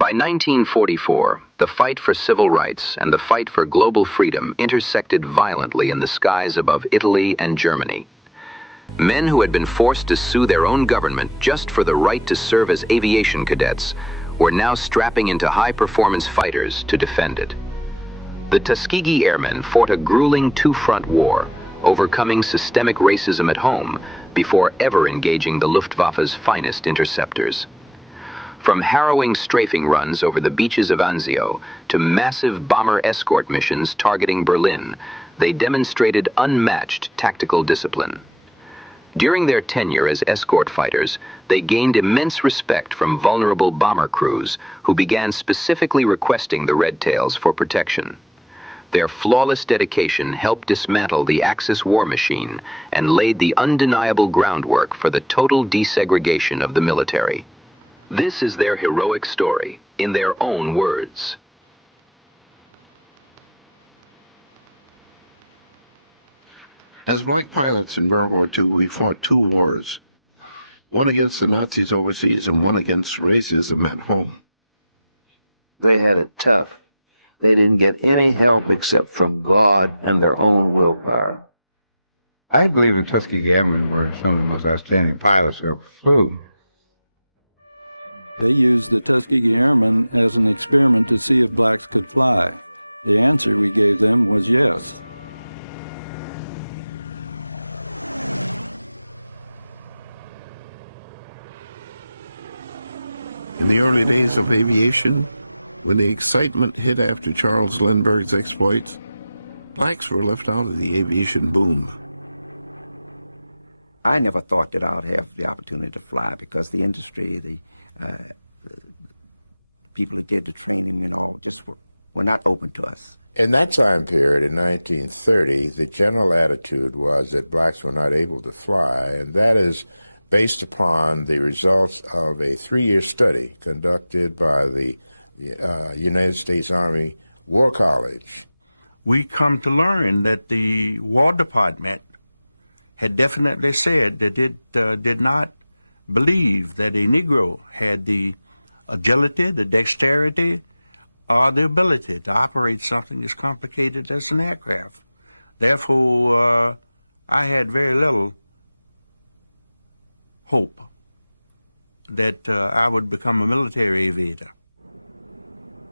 By 1944, the fight for civil rights and the fight for global freedom intersected violently in the skies above Italy and Germany. Men who had been forced to sue their own government just for the right to serve as aviation cadets were now strapping into high-performance fighters to defend it. The Tuskegee Airmen fought a grueling two-front war, overcoming systemic racism at home before ever engaging the Luftwaffe's finest interceptors. From harrowing strafing runs over the beaches of Anzio to massive bomber escort missions targeting Berlin, they demonstrated unmatched tactical discipline. During their tenure as escort fighters, they gained immense respect from vulnerable bomber crews who began specifically requesting the Red Tails for protection. Their flawless dedication helped dismantle the Axis war machine and laid the undeniable groundwork for the total desegregation of the military. This is their heroic story, in their own words. As black pilots in World War II, we fought two wars, one against the Nazis overseas and one against racism at home. They had it tough. They didn't get any help except from God and their own willpower. I believe the Tuskegee Airmen were some of the most outstanding pilots who ever flew. They used the Tuskegee Airmen as an experiment to see if blacks could fly. The answer we gave them was yes. In the early days of aviation, when the excitement hit after Charles Lindbergh's exploits, blacks were left out of the aviation boom. I never thought that I would have the opportunity to fly because the industry, the people who did the training and all just were not open to us. In that time period, in 1930, the general attitude was that blacks were not able to fly, and that is based upon the results of a 3-year study conducted by the United States Army War College. We come to learn that the War Department had definitely said that it did not believe that a Negro had the agility, the dexterity, or the ability to operate something as complicated as an aircraft. Therefore, I had very little hope that I would become a military aviator.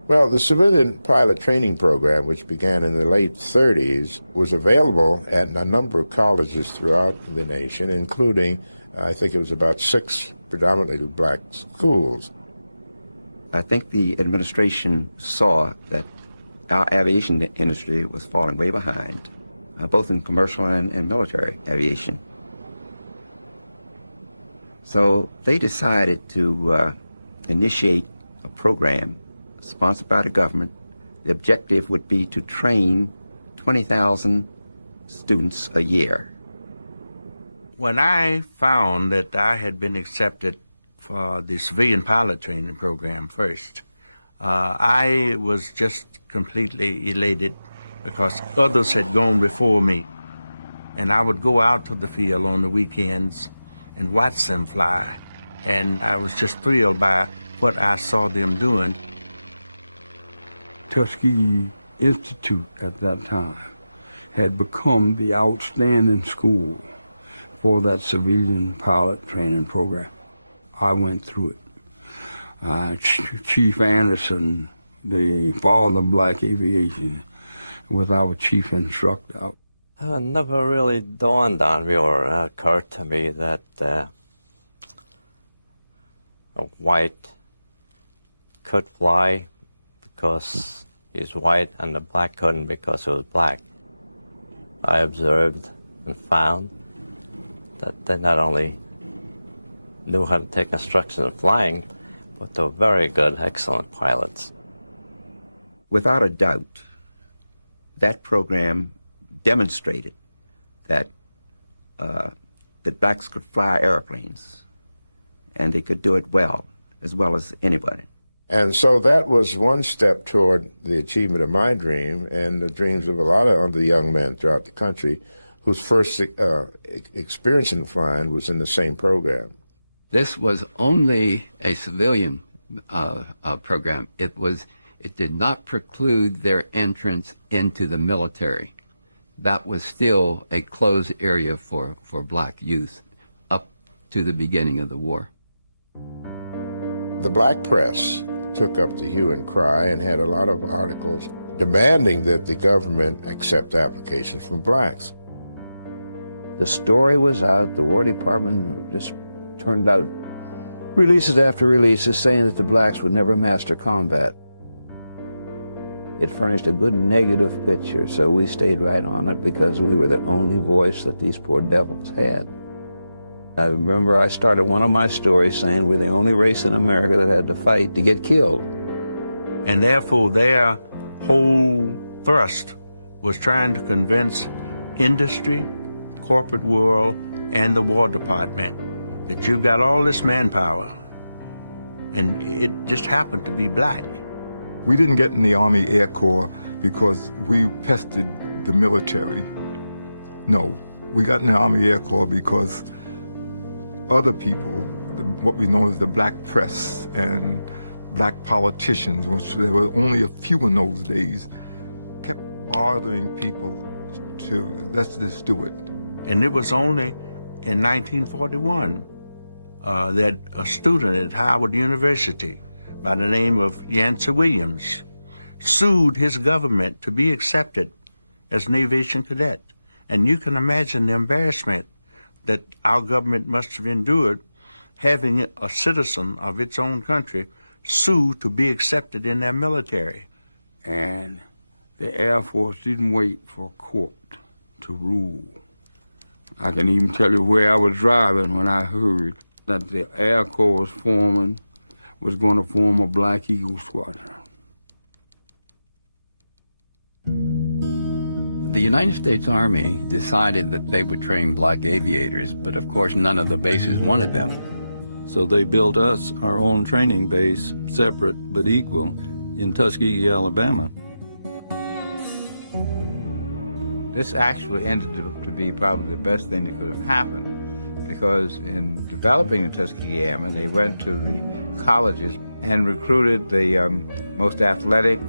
Well, the civilian pilot training program, which began in the late 30s, was available at a number of colleges throughout the nation, including, I think it was about 6 predominantly black schools. I think the administration saw that our aviation industry was falling way behind, both in commercial and military aviation. So they decided to initiate a program sponsored by the government. The objective would be to train 20,000 students a year. When I found that I had been accepted for the civilian pilot training program first, I was just completely elated because others had gone before me. And I would go out to the field on the weekends and watch them fly. And I was just thrilled by what I saw them doing. Tuskegee Institute at that time had become the outstanding school for that civilian pilot training program. I went through it. Chief Anderson, the father of black aviation, was our chief instructor. It never really dawned on me or occurred to me that a white could fly because he's white and the black couldn't because he was black. I observed and found that they not only knew how to take instruction in flying, but they were very good, excellent pilots. Without a doubt, that program demonstrated that that blacks could fly airplanes, and they could do it well as anybody. And so that was one step toward the achievement of my dream and the dreams of a lot of other young men throughout the country whose first experience in flying was in the same program. This was only a civilian program. It did not preclude their entrance into the military. That was still a closed area for black youth up to the beginning of the war. The black press took up the hue and cry and had a lot of articles demanding that the government accept applications from blacks. The story was out. The War Department just turned out releases after releases saying that the blacks would never master combat. It furnished a good negative picture, so we stayed right on it because we were the only voice that these poor devils had. I remember I started one of my stories saying we're the only race in America that had to fight to get killed. And therefore their whole thrust was trying to convince industry, corporate world, and the War Department that you've got all this manpower, and it just happened to be black. We didn't get in the Army Air Corps because we pestered the military. No, we got in the Army Air Corps because other people, what we know as the black press and black politicians, which there were only a few in those days, kept bothering people to, let's just do it. And it was only in 1941 that a student at Howard University by the name of Yancey Williams sued his government to be accepted as an aviation cadet. And you can imagine the embarrassment that our government must have endured having a citizen of its own country sue to be accepted in their military. And the Air Force didn't wait for a court to rule. I can even tell you where I was driving when I heard that the Air Corps foreman was going to form a Black Eagle Squadron. The United States Army decided that they would train black aviators, but of course none of the bases wanted them. So they built us our own training base, separate but equal, in Tuskegee, Alabama. This actually ended up to be probably the best thing that could have happened, because in developing the Tuskegee Airmen, they went to the colleges and recruited the most athletic,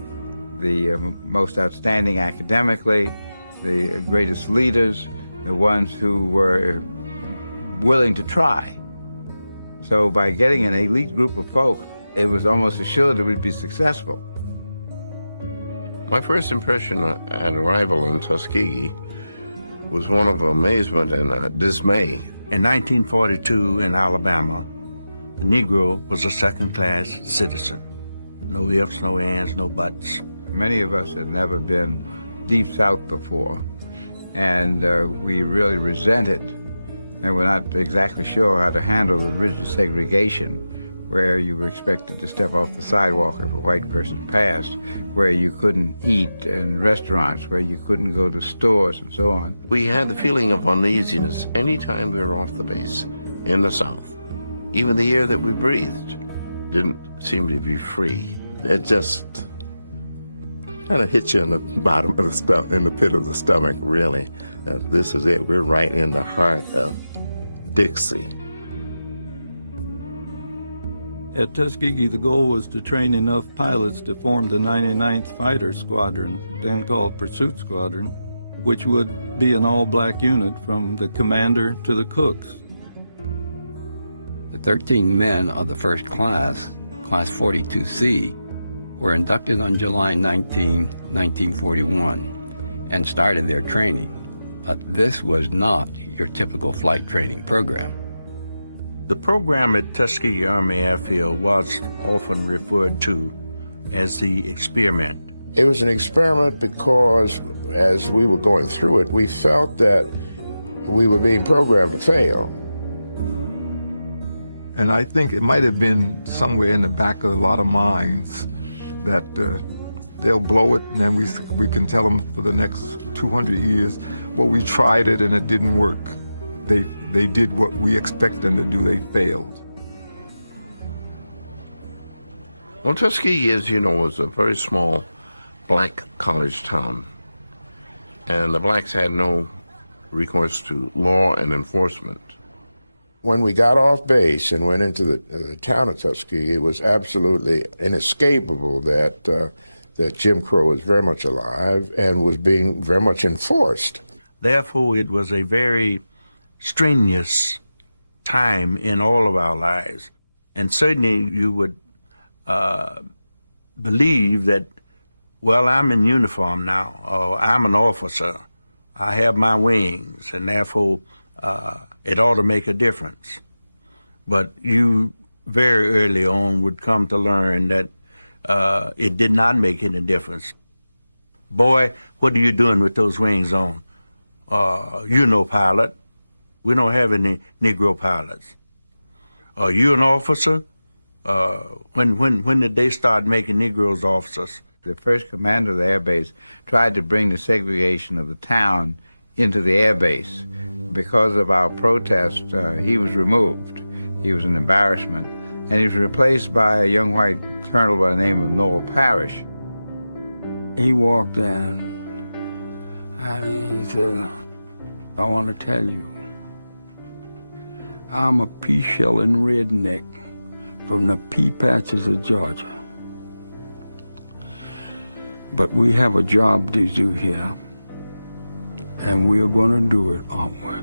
the most outstanding academically, the greatest leaders, the ones who were willing to try. So by getting an elite group of folk, it was almost assured that we'd be successful. My first impression at arrival in Tuskegee was one of amazement and dismay. In 1942 in Alabama, the Negro was a second-class citizen. No ifs, no ands, no buts. Many of us had never been deep south before, and we really resented, and we're not exactly sure how to handle the rigid segregation, where you were expected to step off the sidewalk if a white person passed, where you couldn't eat in restaurants, where you couldn't go to stores and so on. We had the feeling of uneasiness anytime we were off the base in the South. Even the air that we breathed didn't seem to be free. It just kind of hit you in the bottom of the stomach, in the pit of the stomach, really. This is it. We're right in the heart of Dixie. At Tuskegee, the goal was to train enough pilots to form the 99th Fighter Squadron, then called Pursuit Squadron, which would be an all-black unit from the commander to the cooks. The 13 men of the first class, Class 42C, were inducted on July 19, 1941, and started their training. But this was not your typical flight training program. The program at Tuskegee Army Airfield was often referred to as the experiment. It was an experiment because as we were going through it, we felt that we were being programmed to fail. And I think it might have been somewhere in the back of a lot of minds that they'll blow it, and then we can tell them for the next 200 years, well, we tried it and it didn't work. They did what we expect them to do. They failed. Well, Tuskegee, as you know, was a very small black college town, and the blacks had no recourse to law and enforcement. When we got off base and went into the town of Tuskegee, it was absolutely inescapable that that Jim Crow was very much alive and was being very much enforced. Therefore, it was a very strenuous time in all of our lives. And certainly you would believe that, well, I'm in uniform now, or I'm an officer, I have my wings, and therefore it ought to make a difference. But you very early on would come to learn that it did not make any difference. Boy, what are you doing with those wings on? You're no pilot. We don't have any Negro pilots. Are you an officer? When did they start making Negroes officers? The first commander of the air base tried to bring the segregation of the town into the air base. Because of our protest, he was removed. He was an embarrassment. And he was replaced by a young white colonel by the name of Noel Parish. He walked in and he said, I want to tell you, I'm a pea-shelling redneck from the pea patches of Georgia. But we have a job to do here, and we're going to do it, aren't we?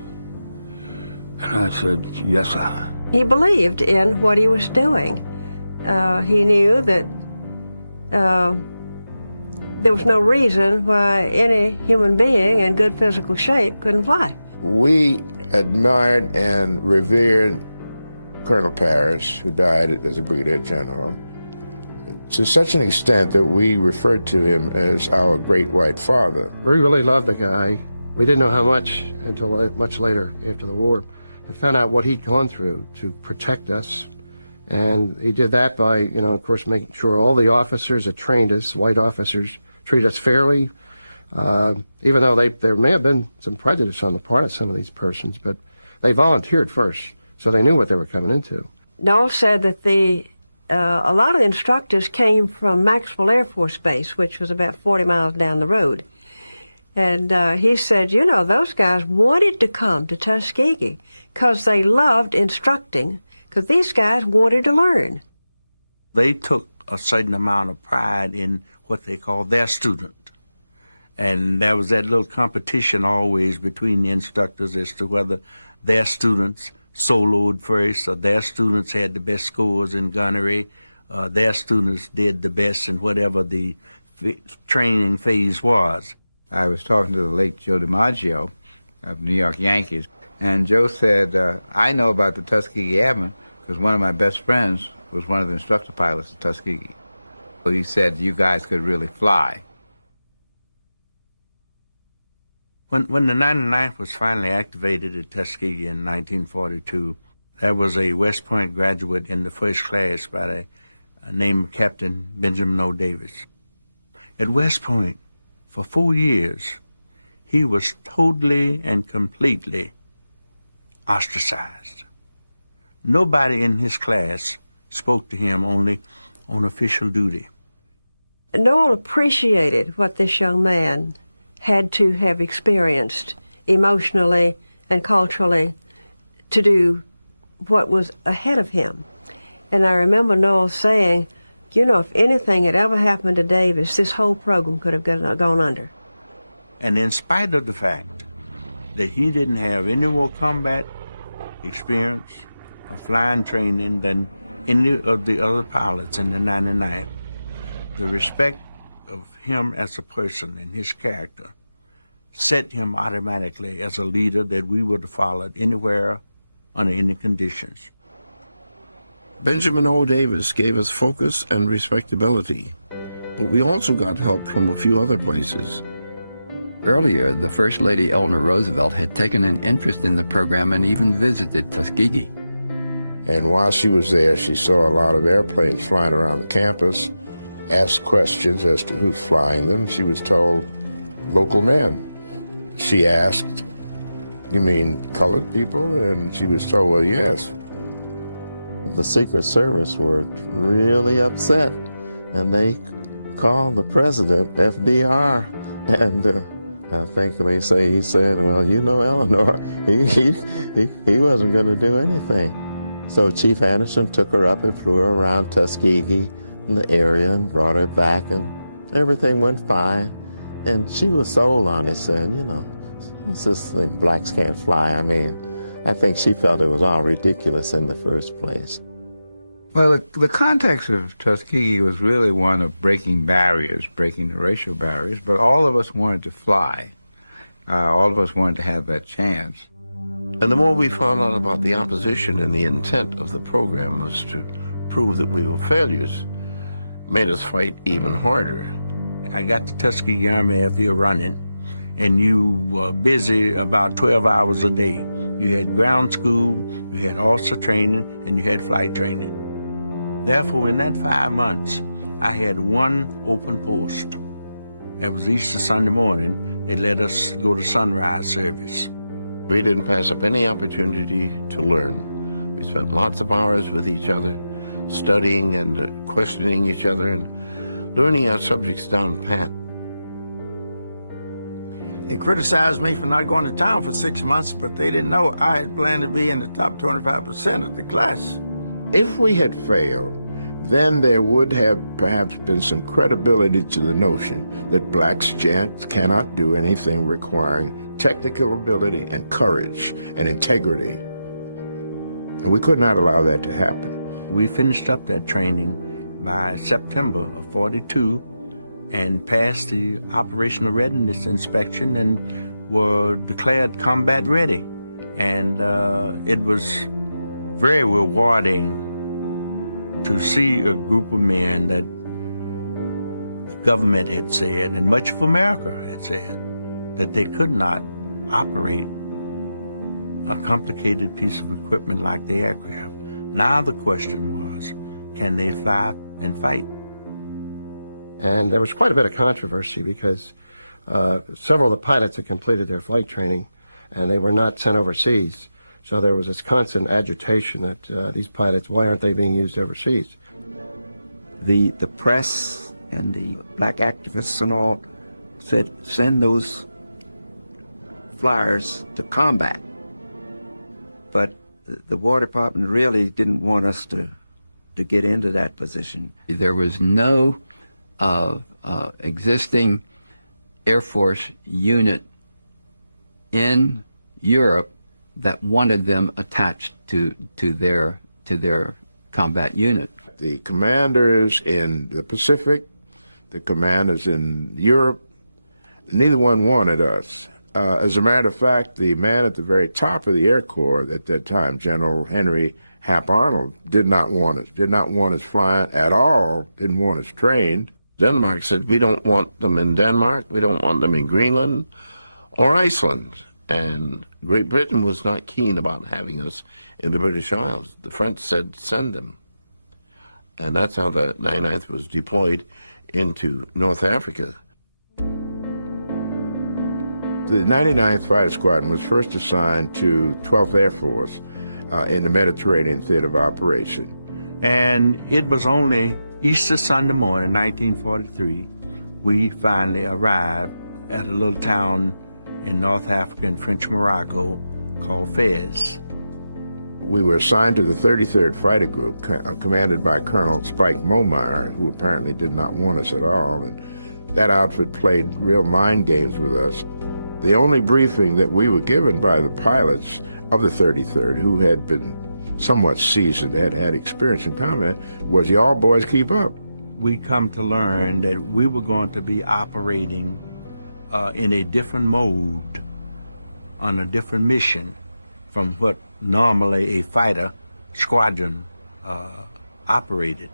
And I said, yes, sir. He believed in what he was doing. He knew that there was no reason why any human being in good physical shape couldn't fly. We admired and revered Colonel Parish, who died as a brigadier general, to such an extent that we referred to him as our great white father. We really loved the guy. We didn't know how much until much later after the war, and found out what he'd gone through to protect us. And he did that by, of course, making sure all the officers that trained us, white officers, treated us fairly, even though there may have been some prejudice on the part of some of these persons, but they volunteered first, so they knew what they were coming into. Noel said that a lot of the instructors came from Maxwell Air Force Base, which was about 40 miles down the road. And he said, those guys wanted to come to Tuskegee because they loved instructing, because these guys wanted to learn. They took a certain amount of pride in what they called their student. And there was that little competition always between the instructors as to whether their students soloed first, or their students had the best scores in gunnery, their students did the best in whatever the training phase was. I was talking to the late Joe DiMaggio of New York Yankees, and Joe said, I know about the Tuskegee Airmen because one of my best friends was one of the instructor pilots at Tuskegee. So he said, you guys could really fly. When the 99th was finally activated at Tuskegee in 1942, there was a West Point graduate in the first class by the name of Captain Benjamin O. Davis. At West Point, for 4 years, he was totally and completely ostracized. Nobody in his class spoke to him, only on official duty. Noel appreciated what this young man had to have experienced emotionally and culturally to do what was ahead of him. And I remember Noel saying, if anything had ever happened to Davis, this whole program could have gone under. And in spite of the fact that he didn't have any more combat experience or flying training than any of the other pilots in the 99th, the respect of him as a person and his character set him automatically as a leader that we would have followed anywhere, under any conditions. Benjamin O. Davis gave us focus and respectability, but we also got help from a few other places. Earlier, the First Lady Eleanor Roosevelt had taken an interest in the program and even visited Tuskegee. And while she was there, she saw a lot of airplanes flying around the campus, asked questions as to who's flying them. She was told, local men. She asked, you mean colored people? And she was told, well, yes. The Secret Service were really upset, and they called the president, FDR, and I think they say he said, well, you know, Eleanor, he wasn't going to do anything. So Chief Anderson took her up and flew her around Tuskegee in the area and brought her back, and everything went fine. And she was sold on it, saying, you know, what's this thing, blacks can't fly? I mean, I think she felt it was all ridiculous in the first place. Well, the context of Tuskegee was really one of breaking barriers, breaking the racial barriers, but all of us wanted to fly. All of us wanted to have that chance. And the more we found out about the opposition and the intent of the program was to prove that we were failures, made us fight even harder. I got the Tuskegee Army Airfield running, and you were busy about 12 hours a day. You had ground school, you had officer training, and you had flight training. Therefore, in that 5 months, I had one open post. That was Easter Sunday morning. They let us go to sunrise service. We didn't pass up any opportunity to learn. We spent lots of hours with each other, studying and questioning each other and learning our subjects down pat. They criticized me for not going to town for 6 months, but they didn't know I had planned to be in the top 25% of the class. If we had failed, then there would have perhaps been some credibility to the notion that blacks cannot do anything requiring technical ability and courage and integrity. And we could not allow that to happen. We finished up that training by September of '42 and passed the operational readiness inspection and were declared combat ready. And it was very rewarding to see a group of men that the government had said, and much of America had said, that they could not operate a complicated piece of equipment like the aircraft. Now the question was, can they fly and fight? And there was quite a bit of controversy because several of the pilots had completed their flight training and they were not sent overseas. So there was this constant agitation that these pilots, why aren't they being used overseas? The press and the black activists and all said, send those flyers to combat. But the War Department really didn't want us to get into that position. There was no existing Air Force unit in Europe that wanted them attached to their combat unit. The commanders in the Pacific, the commanders in Europe, neither one wanted us. As a matter of fact, the man at the very top of the Air Corps at that time, General Henry Hap Arnold, did not want us flying at all, didn't want us trained. Denmark said, we don't want them in Denmark, we don't want them in Greenland or Iceland. And Great Britain was not keen about having us in the British Isles. The French said, send them. And that's how the 99th was deployed into North Africa. The 99th Fighter Squadron was first assigned to 12th Air Force in the Mediterranean Theater of Operation. And it was only Easter Sunday morning, 1943, we finally arrived at a little town in North Africa in French Morocco called Fez. We were assigned to the 33rd Fighter Group, commanded by Colonel Spike Momire, who apparently did not want us at all. And that outfit played real mind games with us. The only briefing that we were given by the pilots of the 33rd, who had been somewhat seasoned, had experience in combat, was y'all boys keep up. We come to learn that we were going to be operating in a different mode, on a different mission from what normally a fighter squadron operated.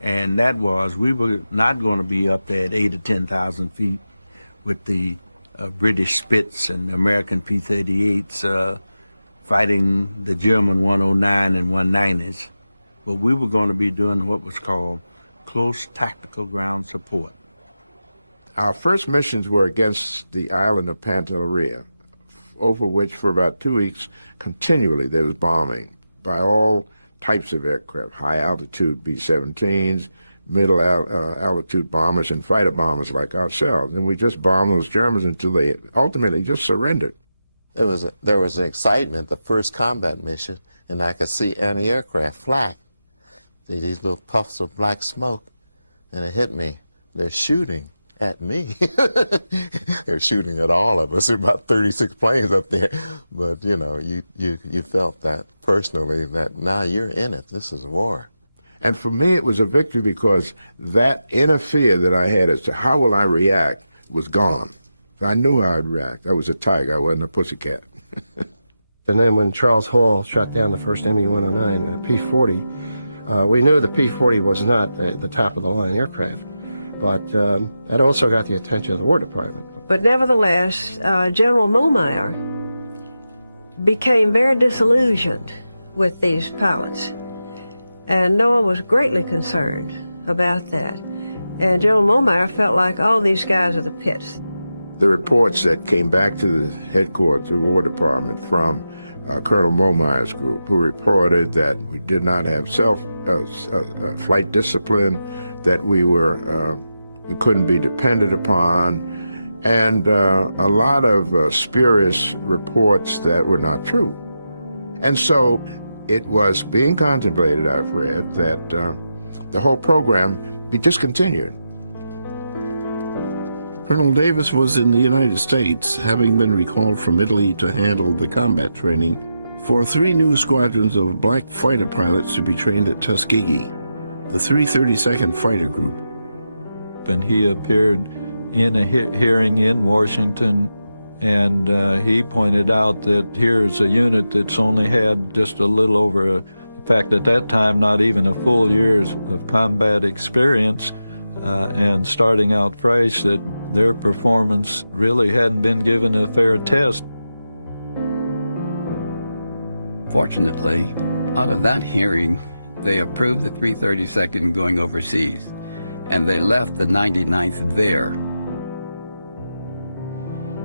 And that was, we were not going to be up there at 8,000 or 10,000 feet with the British Spitz and American P-38s fighting the German 109 and 190s. But we were going to be doing what was called close tactical ground support. Our first missions were against the island of Pantelleria, over which for about 2 weeks continually there was bombing by all types of aircraft, high altitude B-17s, middle altitude bombers and fighter bombers like ourselves. And we just bombed those Germans until they ultimately just surrendered. There was an excitement, the first combat mission, and I could see anti-aircraft flak. See these little puffs of black smoke, and it hit me. They're shooting at me. They're shooting at all of us. There are about 36 planes up there. But, you know, you felt that personally, that now you're in it. This is war. And for me, it was a victory because that inner fear that I had as to how will I react was gone. I knew how I'd react. I was a tiger. I wasn't a pussycat. And then when Charles Hall shot down the first ME-109, P-40, we knew the P-40 was not the top-of-the-line aircraft. But that also got the attention of the War Department. But nevertheless, General Momeyer became very disillusioned with these pilots. And Noel was greatly concerned about that. And General Momeyer felt like all these guys are the pits. The reports that came back to the headquarters of the War Department from Colonel Momeyer's group, who reported that we did not have flight discipline, that we couldn't be depended upon, and a lot of spurious reports that were not true. And so it was being contemplated, I've read, that the whole program be discontinued. Colonel Davis was in the United States, having been recalled from Italy to handle the combat training for 3 new squadrons of black fighter pilots to be trained at Tuskegee, the 332nd Fighter Group. And he appeared in a hearing in Washington, and he pointed out that here's a unit that's only had just a little over, in fact, at that time, not even a full year's of combat experience, and starting out fresh, that their performance really hadn't been given a fair test. Fortunately, out of that hearing, they approved the 332nd going overseas, and they left the 99th there.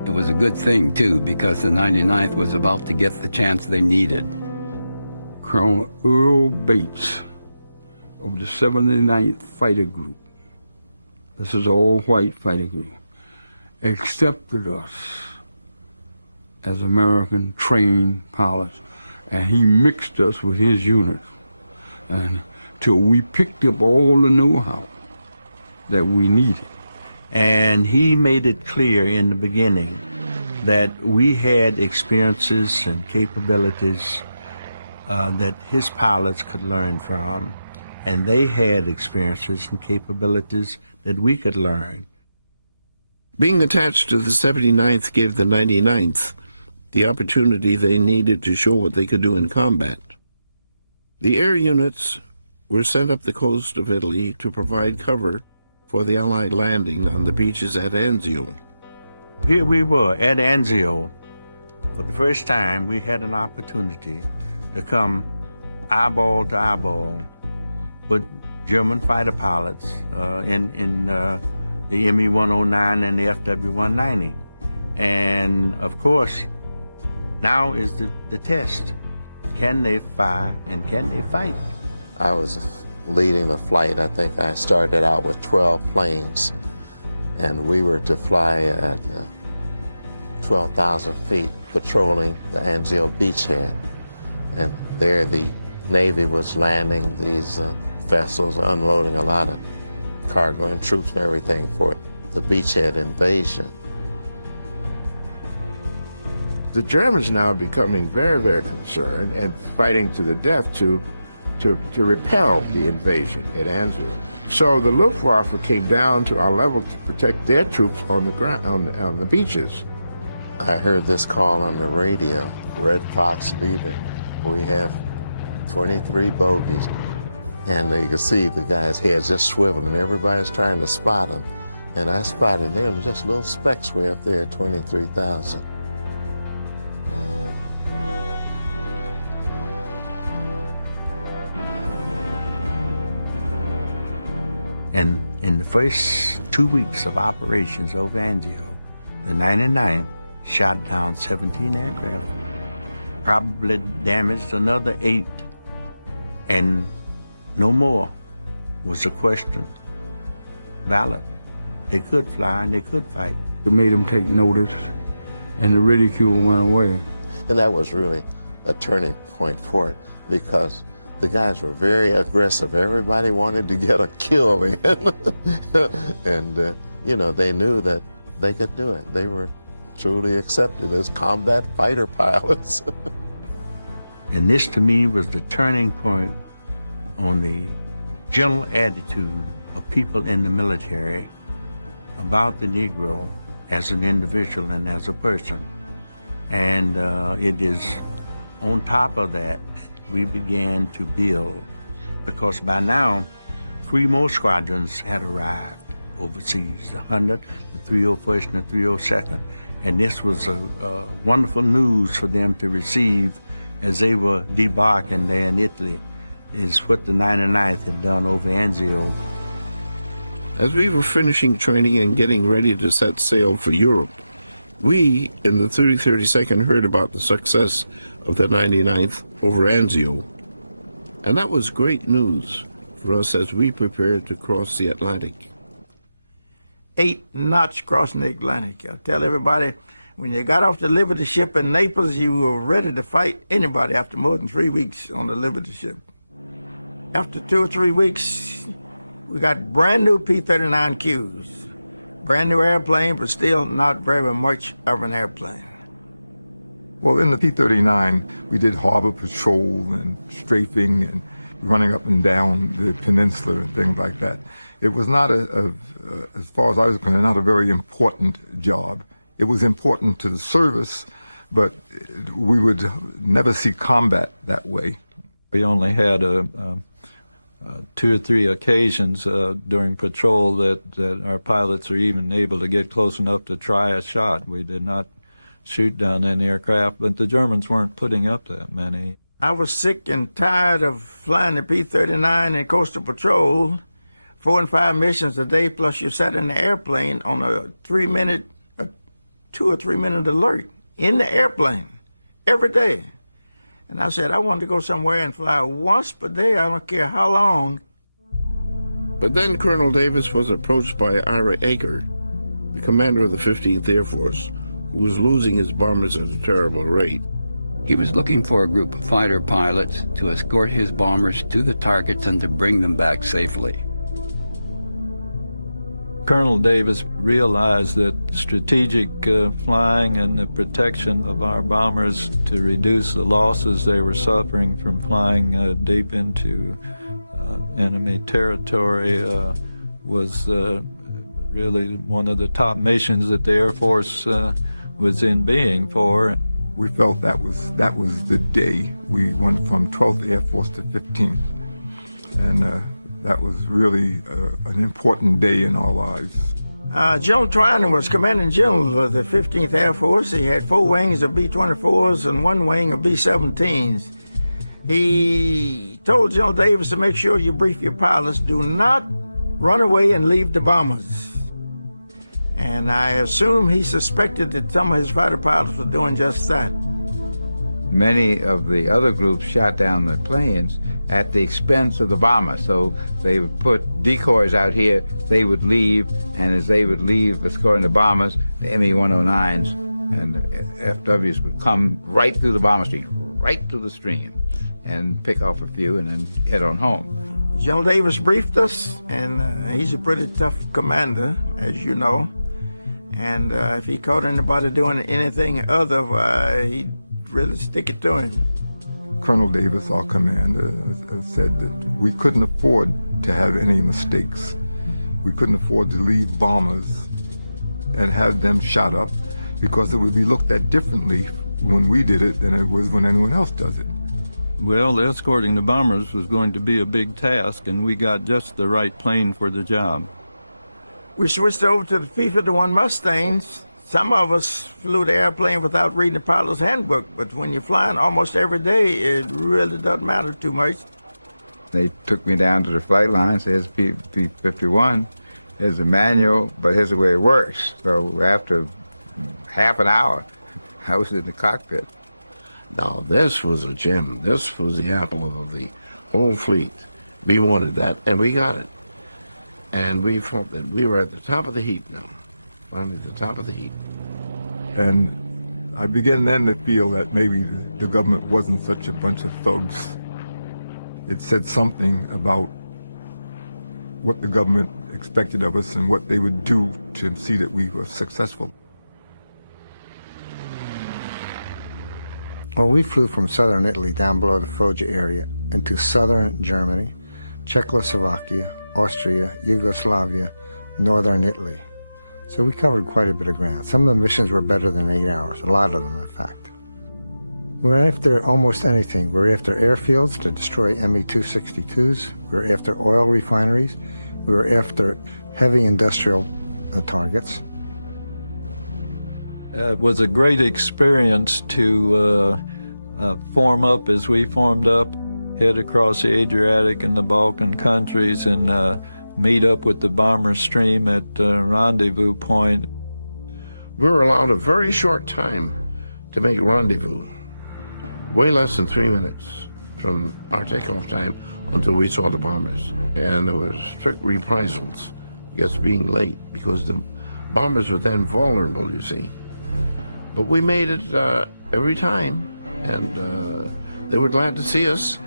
It was a good thing, too, because the 99th was about to get the chance they needed. Colonel Earl Bates of the 79th Fighter Group, this is an all-white fighter group, accepted us as American trained pilots, and he mixed us with his unit until we picked up all the know-how that we needed. And he made it clear in the beginning that we had experiences and capabilities that his pilots could learn from, and they had experiences and capabilities that we could learn. Being attached to the 79th gave the 99th the opportunity they needed to show what they could do in combat. The air units were sent up the coast of Italy to provide cover for the Allied landing on the beaches at Anzio. Here we were at Anzio. For the first time, we had an opportunity to come eyeball to eyeball with German fighter pilots in the ME-109 and the FW-190. And of course, now is the test. Can they fire and can they fight? I was leading the flight. I think I started out with 12 planes, and we were to fly at 12,000 feet, patrolling the Anzio Beachhead. And there the Navy was landing these vessels, unloading a lot of cargo and troops and everything for the Beachhead invasion. The Germans now are becoming very, very concerned and fighting to the death to repel the invasion at Anzio. So the Luftwaffe came down to our level to protect their troops on the ground, on the beaches. I heard this call on the radio, Red Fox leader. We have 23 bogies. And you could see the guy's head just swiveling, and everybody's trying to spot him. And I spotted them, just little specks way up there at 23,000. And in the first 2 weeks of operations over Anzio, the 99th shot down 17 aircraft, probably damaged another 8, and no more was a question. Valid. They could fly and they could fight. It made them take notice, and the ridicule went away. And that was really a turning point for it, because the guys were very aggressive. Everybody wanted to get a kill in. And, you know, they knew that they could do it. They were truly accepted as combat fighter pilots. And this, to me, was the turning point on the general attitude of people in the military about the Negro as an individual and as a person. And it is on top of that we began to build, because by now 3 more squadrons had arrived overseas, the 100th, the 301st, and the 302nd. And this was a wonderful news for them to receive as they were debarking there in Italy, is what the 99th had done over Anzio. As we were finishing training and getting ready to set sail for Europe, we in the 32nd heard about the success of the 99th over Anzio. And that was great news for us as we prepared to cross the Atlantic. 8 knots crossing the Atlantic. I tell everybody, when you got off the Liberty ship in Naples, you were ready to fight anybody after more than 3 weeks on the Liberty ship. After 2 or 3 weeks, we got brand new P-39 Qs. Brand new airplane, but still not very much of an airplane. Well, in the P-39, we did harbor patrol and strafing and running up and down the peninsula and things like that. It was not, as far as I was concerned, not a very important job. It was important to the service, but we would never see combat that way. We only had 2 or 3 occasions during patrol that our pilots were even able to get close enough to try a shot. We did not shoot down any aircraft, but the Germans weren't putting up that many. I was sick and tired of flying the P-39 in coastal patrol, 4 and 5 missions a day, plus you sat in the airplane on a 2 or 3 minute alert in the airplane every day. And I said, I wanted to go somewhere and fly once per day, I don't care how long. But then Colonel Davis was approached by Ira Eaker, the commander of the 15th Air Force, who was losing his bombers at a terrible rate. He was looking for a group of fighter pilots to escort his bombers to the targets and to bring them back safely. Colonel Davis realized that strategic flying and the protection of our bombers to reduce the losses they were suffering from flying deep into enemy territory was really one of the top missions that the Air Force was in being for. We felt that was the day. We went from 12th Air Force to 15th, and that was really an important day in our lives. General Tryon was commanding general of the 15th Air Force. He had 4 wings of B-24s and 1 wing of B-17s. He told General Davis to make sure you brief your pilots, do not run away and leave the bombers. And I assume he suspected that some of his fighter pilots were doing just that. Many of the other groups shot down the planes at the expense of the bomber. So they would put decoys out here, they would leave, and as they would leave escorting the bombers, the ME-109s and the FWs would come right through the bomber stream, right through the stream, and pick off a few and then head on home. General Davis briefed us, and he's a pretty tough commander, as you know. And if he caught anybody doing anything other, he'd really stick it to him. Colonel Davis, our commander, said that we couldn't afford to have any mistakes. We couldn't afford to leave bombers and have them shot up, because it would be looked at differently when we did it than it was when anyone else does it. Well, escorting the bombers was going to be a big task, and we got just the right plane for the job. We switched over to the P-51 Mustangs. Some of us flew the airplane without reading the pilot's handbook, but when you're flying almost every day, it really doesn't matter too much. They took me down to the flight line, said, here's P-51, here's the manual, but here's the way it works. So after half an hour, I was in the cockpit. Now, this was a gem. This was the apple of the whole fleet. We wanted that, and we got it. And we felt that we were at the top of the heap now, finally at the top of the heap. And I began then to feel that maybe the government wasn't such a bunch of thugs. It said something about what the government expected of us and what they would do to see that we were successful. Well, we flew from southern Italy down below the Foggia area into southern Germany, Czechoslovakia, Austria, Yugoslavia, northern Italy. So we covered quite a bit of ground. Some of the missions were better than 8 hours, a lot of them, in fact. We were after almost anything. We were after airfields to destroy Me-262s. We were after oil refineries. We were after heavy industrial targets. It was a great experience to form up as we formed up, head across the Adriatic and the Balkan countries, and meet up with the bomber stream at rendezvous point. We were allowed a very short time to make rendezvous, way less than 3 minutes from our takeoff time until we saw the bombers. And there was strict reprisals against being late because the bombers were then vulnerable, you see. But we made it every time, and they were glad to see us.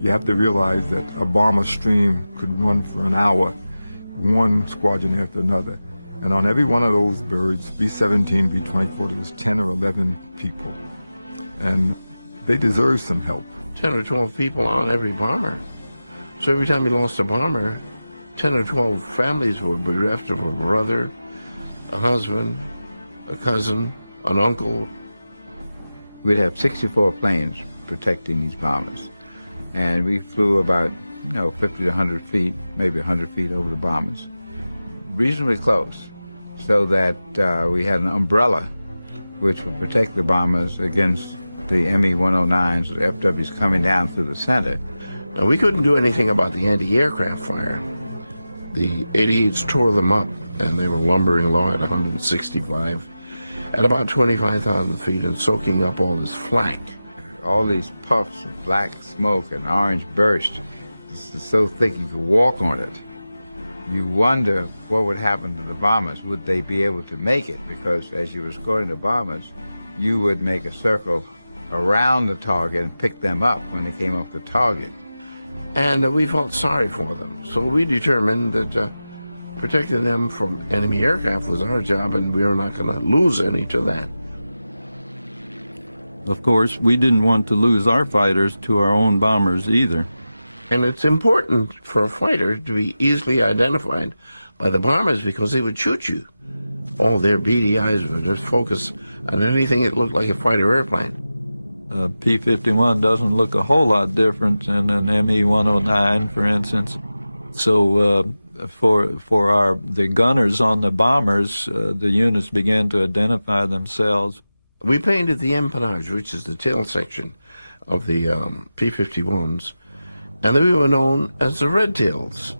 You have to realize that a bomber stream could run for an hour, one squadron after another. And on every one of those birds, B-17, B-24, there was 10 or 11 people. And they deserve some help. 10 or 12 people on every bomber. So every time you lost a bomber, 10 or 12 families were bereft of a brother, a husband, a cousin, an uncle. We'd have 64 planes protecting these bombers. And we flew about, 50 to 100 feet, maybe 100 feet over the bombers, reasonably close, so that we had an umbrella which would protect the bombers against the Me-109s, the FWs coming down through the center. Now, we couldn't do anything about the anti-aircraft fire. The 88s tore them up, and they were lumbering along at 165 at about 25,000 feet and soaking up all this flak. All these puffs of black smoke and orange burst, it's so thick you could walk on it. You wonder what would happen to the bombers. Would they be able to make it? Because as you were escorting the bombers, you would make a circle around the target and pick them up when they came off the target. And we felt sorry for them. So we determined that protecting them from enemy aircraft was our job, and we were not going to lose any to that. Of course, we didn't want to lose our fighters to our own bombers either. And it's important for a fighter to be easily identified by the bombers because they would shoot you. All their beady eyes would just focus on anything that looked like a fighter airplane. P-51 doesn't look a whole lot different than an Me-109, for instance. So for the gunners on the bombers, the units began to identify themselves. We painted the empennage, which is the tail section of the P-51s, and then we were known as the Red Tails.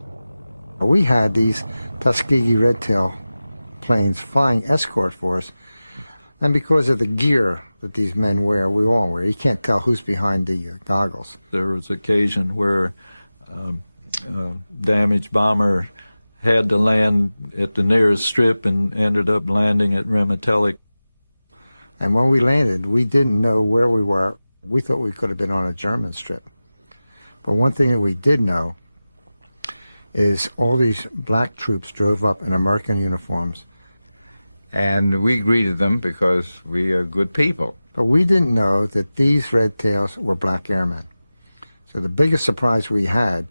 We had these Tuskegee Red Tail planes flying escort for us, and because of the gear that these men wear, we all wear, you can't tell who's behind the goggles. There was occasion where damaged bomber had to land at the nearest strip and ended up landing at Remetelic. And when we landed, we didn't know where we were. We thought we could have been on a German strip. But one thing that we did know is all these black troops drove up in American uniforms. And we greeted them because we are good people. But we didn't know that these red tails were black airmen. So the biggest surprise we had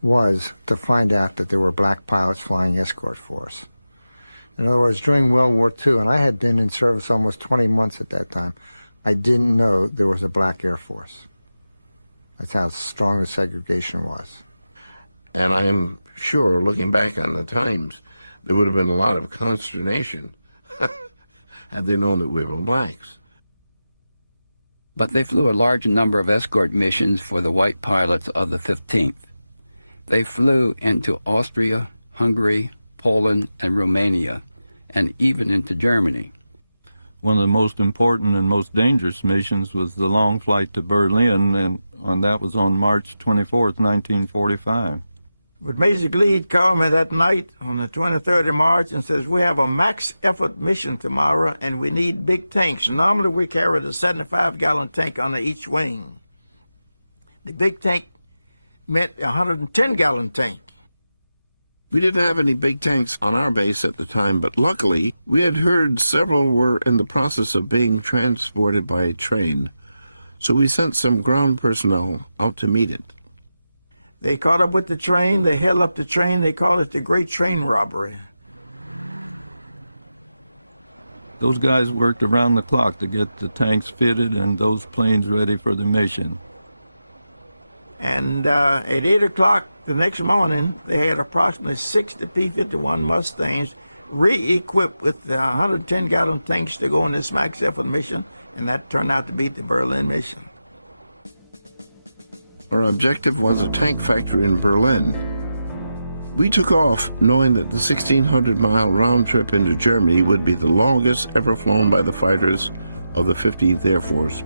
was to find out that there were black pilots flying escort for us. In other words, during World War II, and I had been in service almost 20 months at that time, I didn't know there was a black Air Force. That's how strong the segregation was. And I'm sure, looking back on the times, there would have been a lot of consternation had they known that we were blacks. But they flew a large number of escort missions for the white pilots of the 15th. They flew into Austria, Hungary, Poland, and Romania, and even into Germany. One of the most important and most dangerous missions was the long flight to Berlin, and and that was on March 24th, 1945. But Major Gleed called me that night on the 23rd of March and says, we have a max effort mission tomorrow and we need big tanks. Normally we carried a 75-gallon tank under each wing. The big tank meant a 110-gallon tank. We didn't have any big tanks on our base at the time, but luckily we had heard several were in the process of being transported by a train. So we sent some ground personnel out to meet it. They caught up with the train, they held up the train, they called it the Great Train Robbery. Those guys worked around the clock to get the tanks fitted and those planes ready for the mission. And at 8 o'clock the next morning, they had approximately 60 P-51 Mustangs re-equipped with the 110-gallon tanks to go on this max effort mission, and that turned out to be the Berlin mission. Our objective was a tank factory in Berlin. We took off knowing that the 1,600-mile round trip into Germany would be the longest ever flown by the fighters of the 15th Air Force,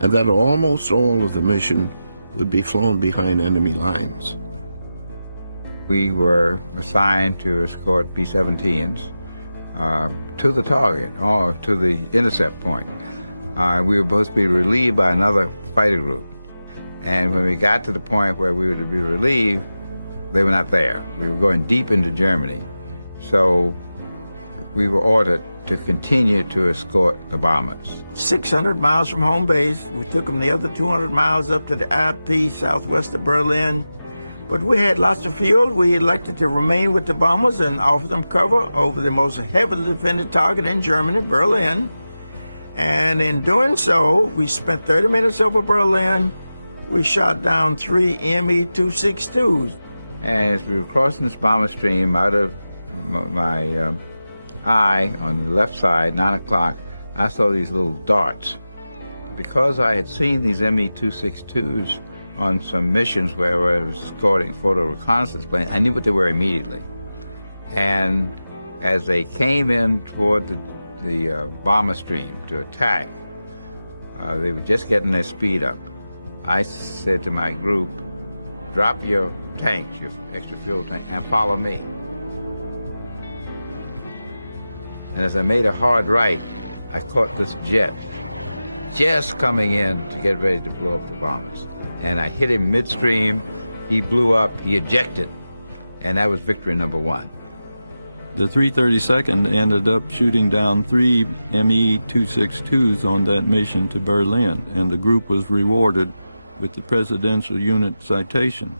and that almost all of the mission would be flown behind enemy lines. We were assigned to escort B-17s to the target, or to the intercept point. We were supposed to be relieved by another fighter group. And when we got to the point where we were to be relieved, they were not there. We were going deep into Germany. So we were ordered to continue to escort the bombers. 600 miles from home base, we took them the other 200 miles up to the Alps southwest of Berlin. But we had lots of fuel. We elected to remain with the bombers and offer them cover over the most heavily defended target in Germany, Berlin. And in doing so, we spent 30 minutes over Berlin. We shot down 3 Me-262s. And as we were crossing this bomber stream, out of my eye on the left side, 9 o'clock, I saw these little darts. Because I had seen these Me-262s on some missions where I was escorting photo reconnaissance planes, I knew what they were immediately. And as they came in toward the bomber stream to attack, they were just getting their speed up. I said to my group, drop your tanks, your extra fuel tank, and follow me. And as I made a hard right, I caught this jet just coming in to get ready to blow up the bombers. And I hit him midstream, he blew up, he ejected, and that was victory number 1. The 332nd ended up shooting down 3 Me-262s on that mission to Berlin, and the group was rewarded with the Presidential Unit Citation.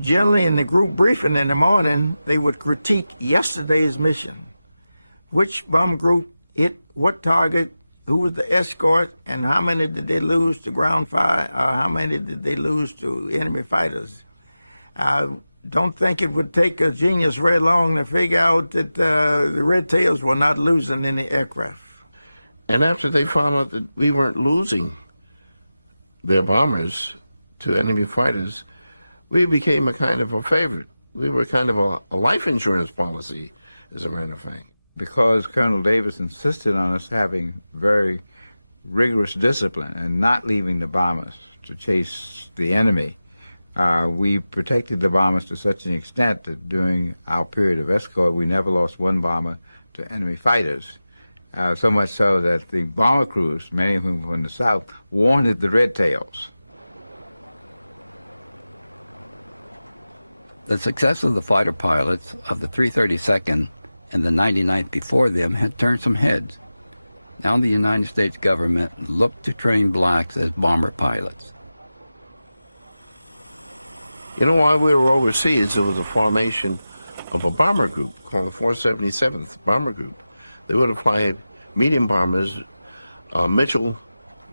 Generally, in the group briefing in the morning, they would critique yesterday's mission. Which bomb group hit what target, who was the escort, and how many did they lose to ground fire, or how many did they lose to enemy fighters. I don't think it would take a genius very long to figure out that the Red Tails were not losing any aircraft. And after they found out that we weren't losing their bombers to enemy fighters, we became a kind of a favorite. We were kind of a life insurance policy, as a matter of fact. Because Colonel Davis insisted on us having very rigorous discipline and not leaving the bombers to chase the enemy, we protected the bombers to such an extent that during our period of escort, we never lost one bomber to enemy fighters. So much so that the bomber crews, many of whom were from the South, wanted the Red Tails. The success of the fighter pilots of the 332nd and the 99th before them had turned some heads. Now the United States government looked to train blacks as bomber pilots. You know, while we were overseas, there was a formation of a bomber group called the 477th Bomber Group. They would have fly medium bombers, Mitchell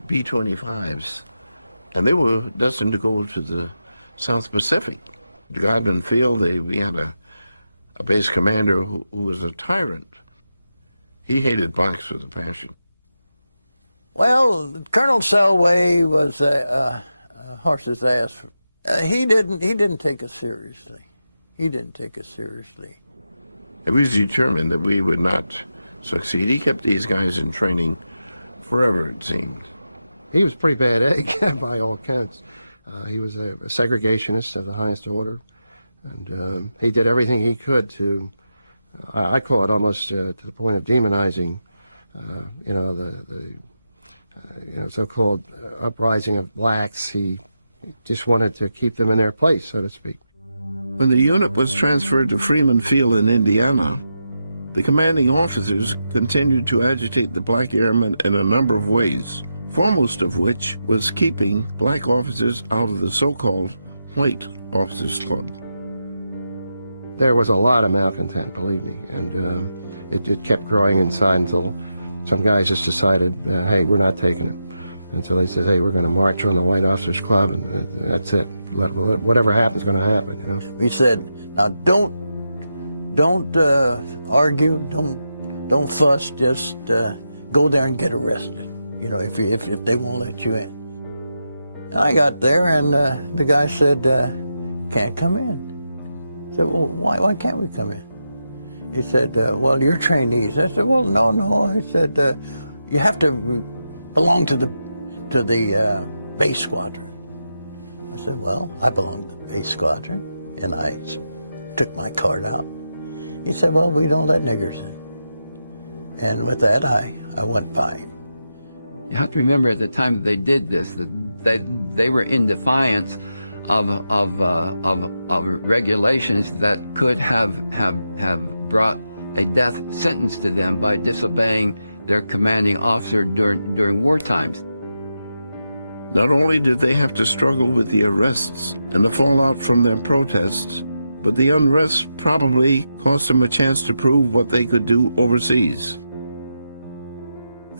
B-25s, and they were destined to go to the South Pacific. At Godman Field, we had a base commander who was a tyrant. He hated blacks with a passion. Well, Colonel Selway was a horse's ass. He didn't take us seriously. He didn't take us seriously. He was determined that we would not succeed. He kept these guys in training forever, it seemed. He was a pretty bad egg by all accounts. He was a segregationist of the highest order, and he did everything he could to, I call it almost to the point of demonizing, the so-called uprising of blacks. He just wanted to keep them in their place, so to speak. When the unit was transferred to Freeman Field in Indiana, the commanding officers continued to agitate the black airmen in a number of ways, foremost of which was keeping black officers out of the so-called White Officers Club. There was a lot of malcontent, believe me, and it kept growing inside until some guys just decided, hey, we're not taking it. Until they said, hey, we're going to march on the White Officers Club, and that's it. Whatever happens is going to happen, you know. We said, now don't argue, don't fuss, just go there and get arrested, you know, if they won't let you in. And I got there, and the guy said, can't come in. I said, well, why can't we come in? He said, well, you're trainees. I said, well, no. I said, you have to belong to the base squadron. I said, well, I belong to the base squadron, and I took my card out. He said, well, we don't let niggers in. And with that, I went by him. You have to remember at the time that they did this, that they were in defiance of regulations that could have brought a death sentence to them by disobeying their commanding officer during war times. Not only did they have to struggle with the arrests and the fallout from their protests, but the unrest probably cost them a chance to prove what they could do overseas.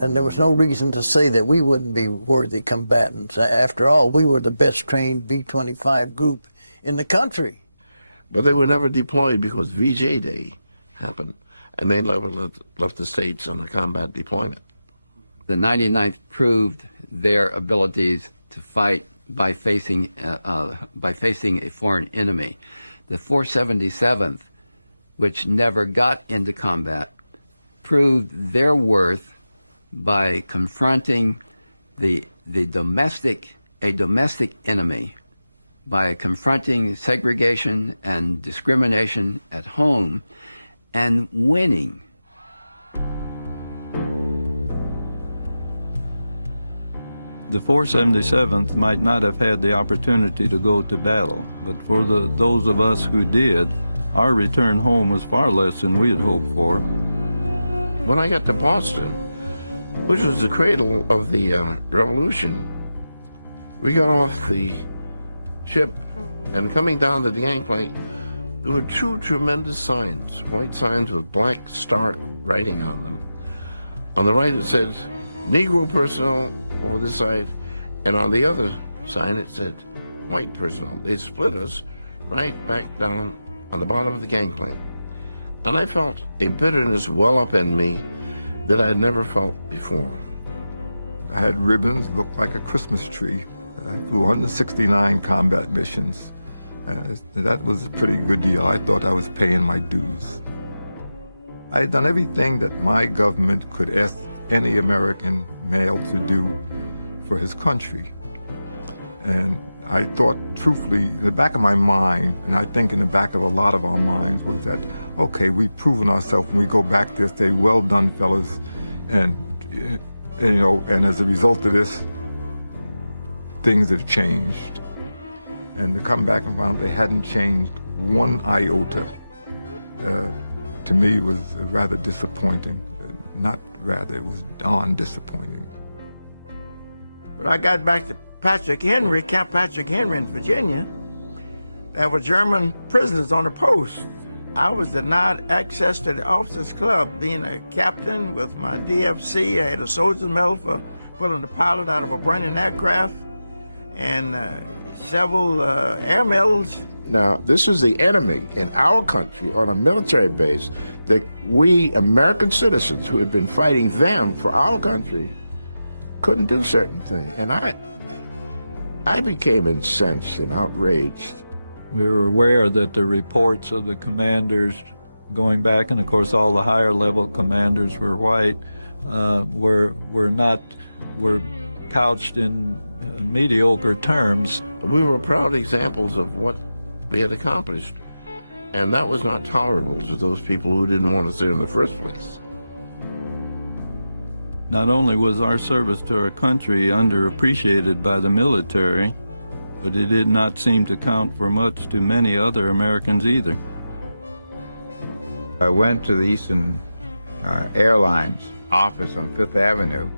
And there was no reason to say that we wouldn't be worthy combatants. After all, we were the best trained B-25 group in the country. But they were never deployed because VJ Day happened, and they never left the States on a combat deployment. The 99th proved their abilities to fight by facing a foreign enemy. The 477th, which never got into combat, proved their worth by confronting a domestic enemy, by confronting segregation and discrimination at home, and winning. The 477th might not have had the opportunity to go to battle, but for those of us who did, our return home was far less than we had hoped for. When I got to Boston, which was the cradle of the revolution, we got off the ship, and coming down to the gangplank, there were two tremendous signs, white signs with black stark writing on them. On the right it said, Negro personnel over this side, and on the other sign it said, white personnel. They split us right back down on the bottom of the gangplank. And I felt a bitterness well up in me that I had never felt before. I had ribbons, looked like a Christmas tree. I flew 169 combat missions. That was a pretty good deal. I thought I was paying my dues. I had done everything that my government could ask any American male to do for his country. And I thought, truthfully, in the back of my mind, and I think in the back of a lot of our minds, was that, okay, we've proven ourselves, and we go back there, say, well done, fellas, and as a result of this, things have changed. And to come back and find out they hadn't changed one iota, to me was rather disappointing. Not rather, it was darn disappointing. But I got back to Camp Patrick Henry in Virginia. There were German prisoners on the post. I was denied access to the officers' club. Being a captain with my DFC, I had a soldier's medal for pulling the pilot out of a burning aircraft, and several air medals. Now, this is the enemy in our country on a military base that we American citizens who had been fighting them for our country couldn't do certain things. And I became incensed and outraged. We were aware that the reports of the commanders going back, and of course all the higher level commanders were white, were couched in mediocre terms. We were proud examples of what we had accomplished, and that was not tolerable to those people who didn't want us there in the first place. Not only was our service to our country underappreciated by the military, but it did not seem to count for much to many other Americans either. I went to the Eastern Airlines office on Fifth Avenue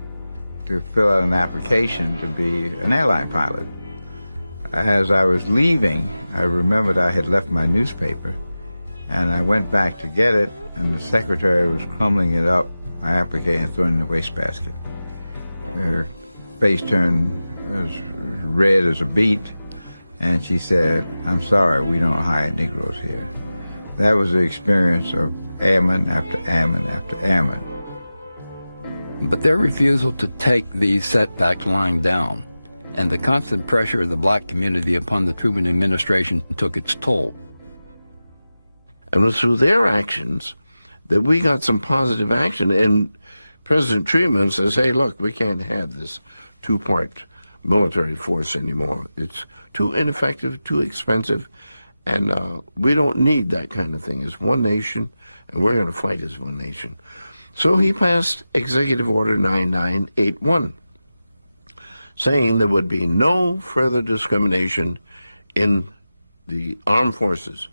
to fill out an application to be an airline pilot. As I was leaving, I remembered I had left my newspaper, and I went back to get it, and the secretary was crumbling it up, my application, and throwing it in the wastebasket. Her face turned as red as a beet, and she said, "I'm sorry, we don't hire Negroes here." That was the experience of airman after airman after airman. But their refusal to take these setbacks lying down and the constant pressure of the black community upon the Truman administration took its toll. And it was through their actions that we got some positive action. And President Truman says, hey, look, we can't have this two-part military force anymore. It's too ineffective, too expensive, and we don't need that kind of thing. It's one nation, and we're going to fight as one nation. So he passed Executive Order 9981, saying there would be no further discrimination in the armed forces.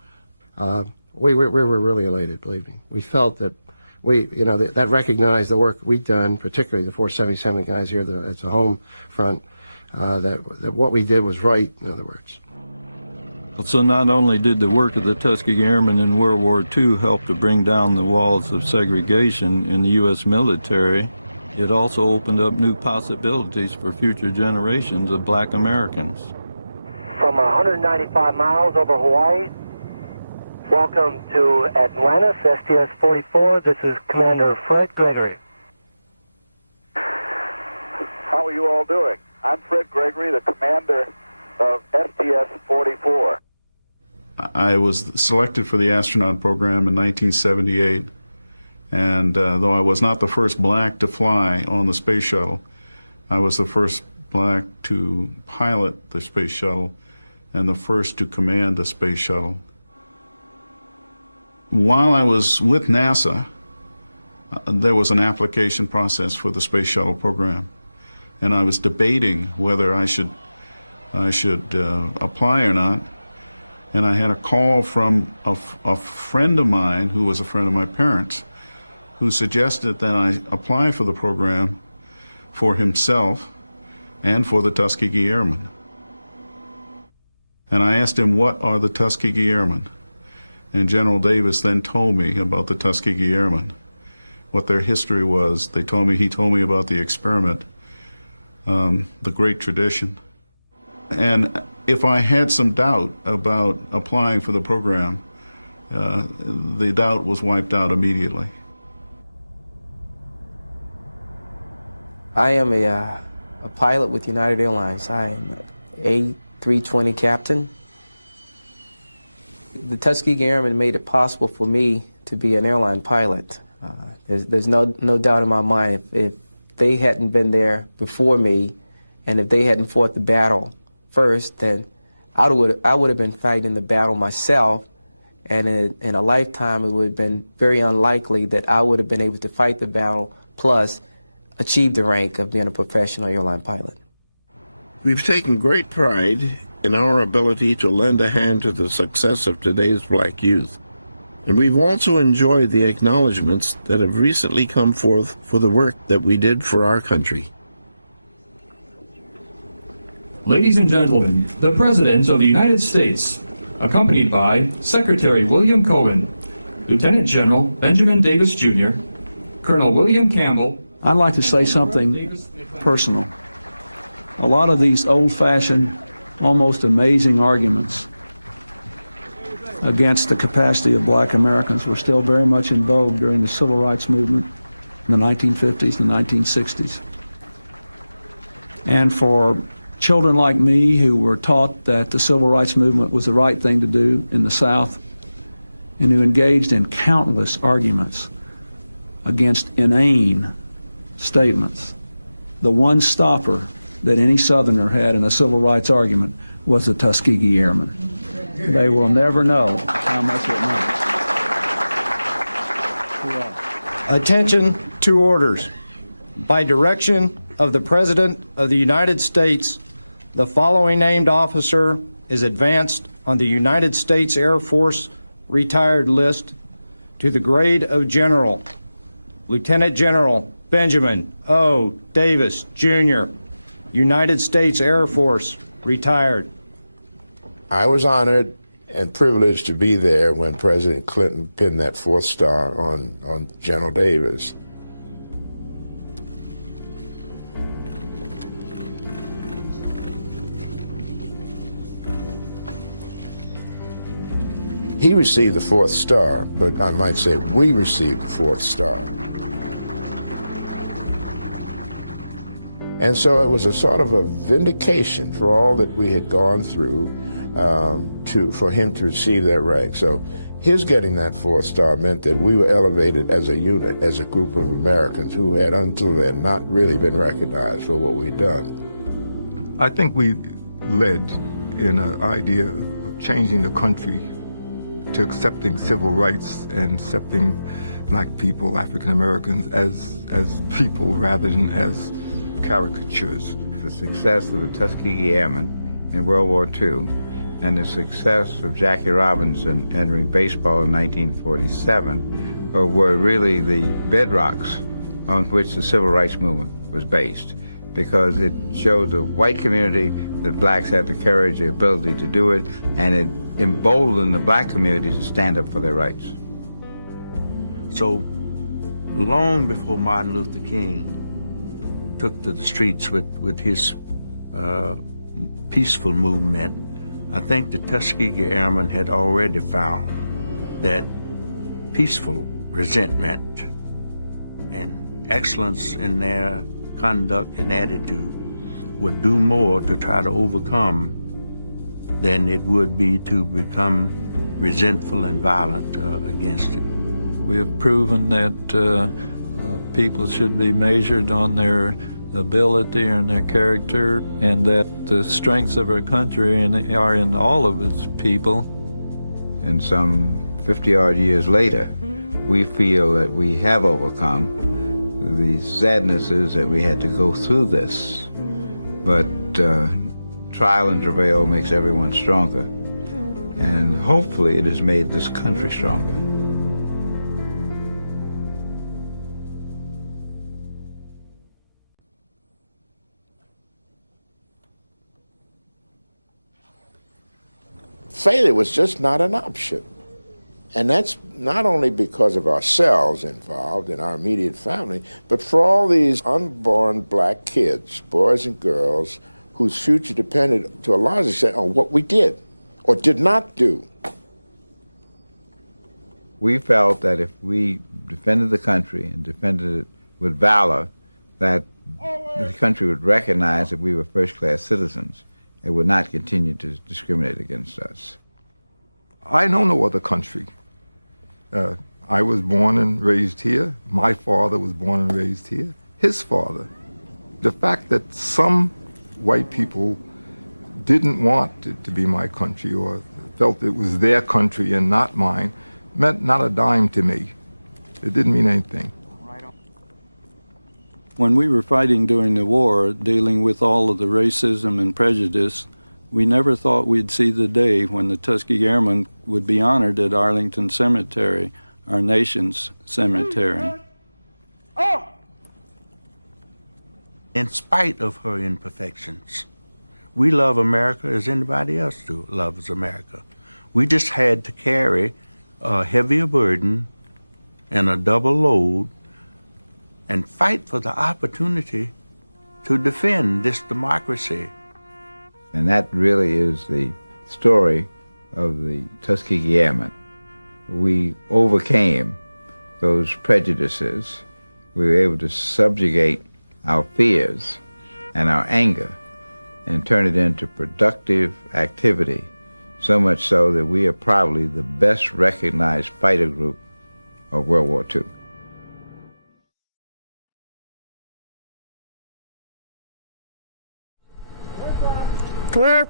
We were really elated, believe me. We felt that that recognized the work we'd done, particularly the 477 guys here at the home front, that what we did was right, in other words. So not only did the work of the Tuskegee Airmen in World War II help to bring down the walls of segregation in the U.S. military, it also opened up new possibilities for future generations of black Americans. From 195 miles over Hawaii, welcome to Atlantis, STS-44. This is Commander Fred Gregory. How are you all doing? I'm Fred Gregory, the commander of STS-44. I was selected for the astronaut program in 1978, and though I was not the first black to fly on the space shuttle, I was the first black to pilot the space shuttle and the first to command the space shuttle. While I was with NASA, there was an application process for the space shuttle program, and I was debating whether I should apply or not. And I had a call from a friend of mine who was a friend of my parents, who suggested that I apply for the program for himself and for the Tuskegee Airmen. And I asked him, what are the Tuskegee Airmen? And General Davis then told me about the Tuskegee Airmen, what their history was. He told me about the experiment, the great tradition. And if I had some doubt about applying for the program, the doubt was wiped out immediately. I am a pilot with United Airlines. I am an A320 captain. The Tuskegee Airmen made it possible for me to be an airline pilot. There's no doubt in my mind if they hadn't been there before me, and if they hadn't fought the battle first, then I would have been fighting the battle myself, and in a lifetime it would have been very unlikely that I would have been able to fight the battle plus achieve the rank of being a professional airline pilot. We've taken great pride in our ability to lend a hand to the success of today's black youth, and we've also enjoyed the acknowledgments that have recently come forth for the work that we did for our country. Ladies and gentlemen, the President of the United States, accompanied by Secretary William Cohen, Lieutenant General Benjamin Davis Jr., Colonel William Campbell. I'd like to say something personal. A lot of these old-fashioned, almost amazing arguments against the capacity of black Americans were still very much in vogue during the civil rights movement in the 1950s and 1960s. And for children like me who were taught that the civil rights movement was the right thing to do in the South, and who engaged in countless arguments against inane statements, the one stopper that any Southerner had in a civil rights argument was the Tuskegee Airmen. They will never know how much it meant. Attention to orders. By direction of the President of the United States, the following named officer is advanced on the United States Air Force retired list to the grade of General. Lieutenant General Benjamin O. Davis, Jr., United States Air Force, retired. I was honored and privileged to be there when President Clinton pinned that 4th star on General Davis. He received the 4th star, but I might say we received the 4th star. And so it was a sort of a vindication for all that we had gone through for him to receive that rank. So his getting that 4th star meant that we were elevated as a unit, as a group of Americans who had until then not really been recognized for what we'd done. I think we led in an idea of changing the country to accepting civil rights and accepting black people, African Americans, as people rather than as caricatures. The success of the Tuskegee Airmen in World War II and the success of Jackie Robinson entering baseball in 1947 were really the bedrocks on which the civil rights movement was based, because it showed the white community that blacks had the courage, the ability to do it, and it emboldened the black community to stand up for their rights. So long before Martin Luther King took to the streets with his peaceful movement, I think the Tuskegee Airmen had already found that peaceful resentment and excellence in their conduct and attitude would do more to try to overcome than it would be to become resentful and violent against it. We have proven that people should be measured on their ability and their character, and that the strengths of our country are in all of its people. And some 50-odd years later, we feel that we have overcome. The sadness is that we had to go through this, but trial and travail makes everyone stronger, and hopefully it has made this country stronger. Failure was just not an option. And that's not only because of ourselves involved in our immediate family, but for all these unborn black kids, boys and girls, whose future depended to a large extent on what we did or did not do. We felt that if we defended the country and defended it with valor, that the country would recognize that we were first-class citizens and would not continue to discriminate against us. I know no other country. I was born and raised here. My father was born and raised here. His father. The fact that some white people didn't want it to be my country or felt it was their country and not mine meant not a dime to me. It didn't mean anything. When we were fighting during the war, dealing with all of the racism and prejudice, we never thought we'd see the day when the Tuskegee Airmen would be honored at Arlington Cemetery, our nation's cemetery. In spite of her imperfections, we love America as anybody else loves America. We just had to carry a heavier burden and a double load and fight for the opportunity to defend this democracy. And that really is the story of the Tuskegee Airmen. We overcame those prejudices. We were able to subjugate our fears and our anger and turn it into productive activity, so much so that we are probably the best recognized fighter group of World War II. Clear.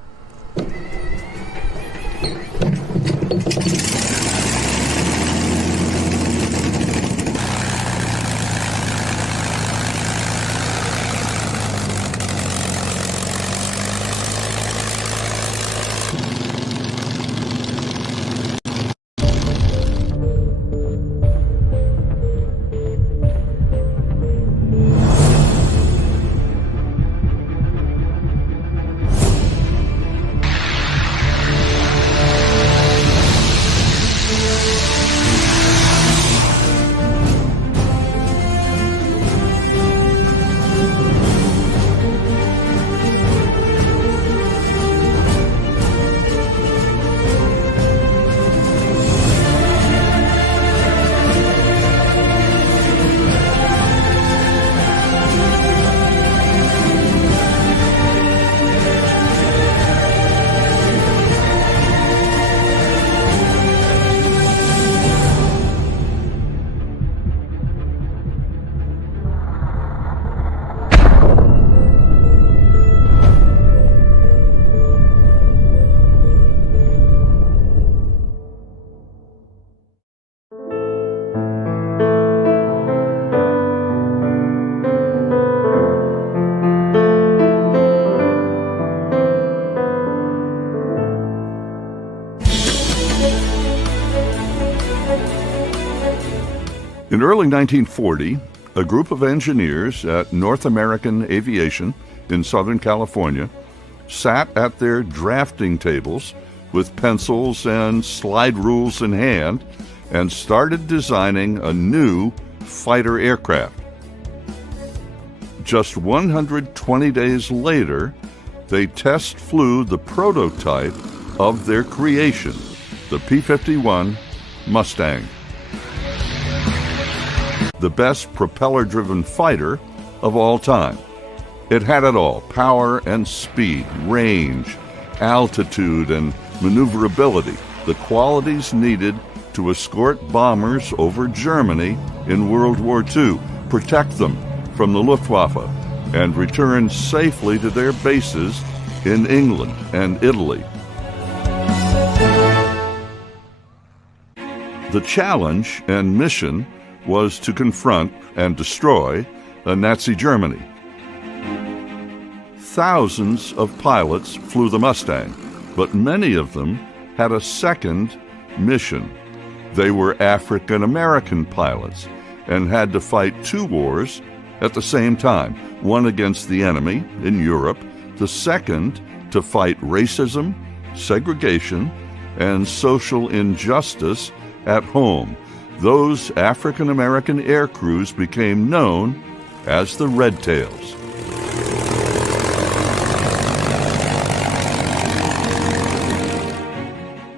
In early 1940, a group of engineers at North American Aviation in Southern California sat at their drafting tables with pencils and slide rules in hand and started designing a new fighter aircraft. Just 120 days later, they test flew the prototype of their creation, the P-51 Mustang, the best propeller-driven fighter of all time. It had it all: power and speed, range, altitude, and maneuverability, the qualities needed to escort bombers over Germany in World War II, protect them from the Luftwaffe, and return safely to their bases in England and Italy. The challenge and mission was to confront and destroy Nazi Germany. Thousands of pilots flew the Mustang, but many of them had a second mission. They were African American pilots and had to fight two wars at the same time, one against the enemy in Europe, the second to fight racism, segregation, and social injustice at home. Those African American air crews became known as the Red Tails.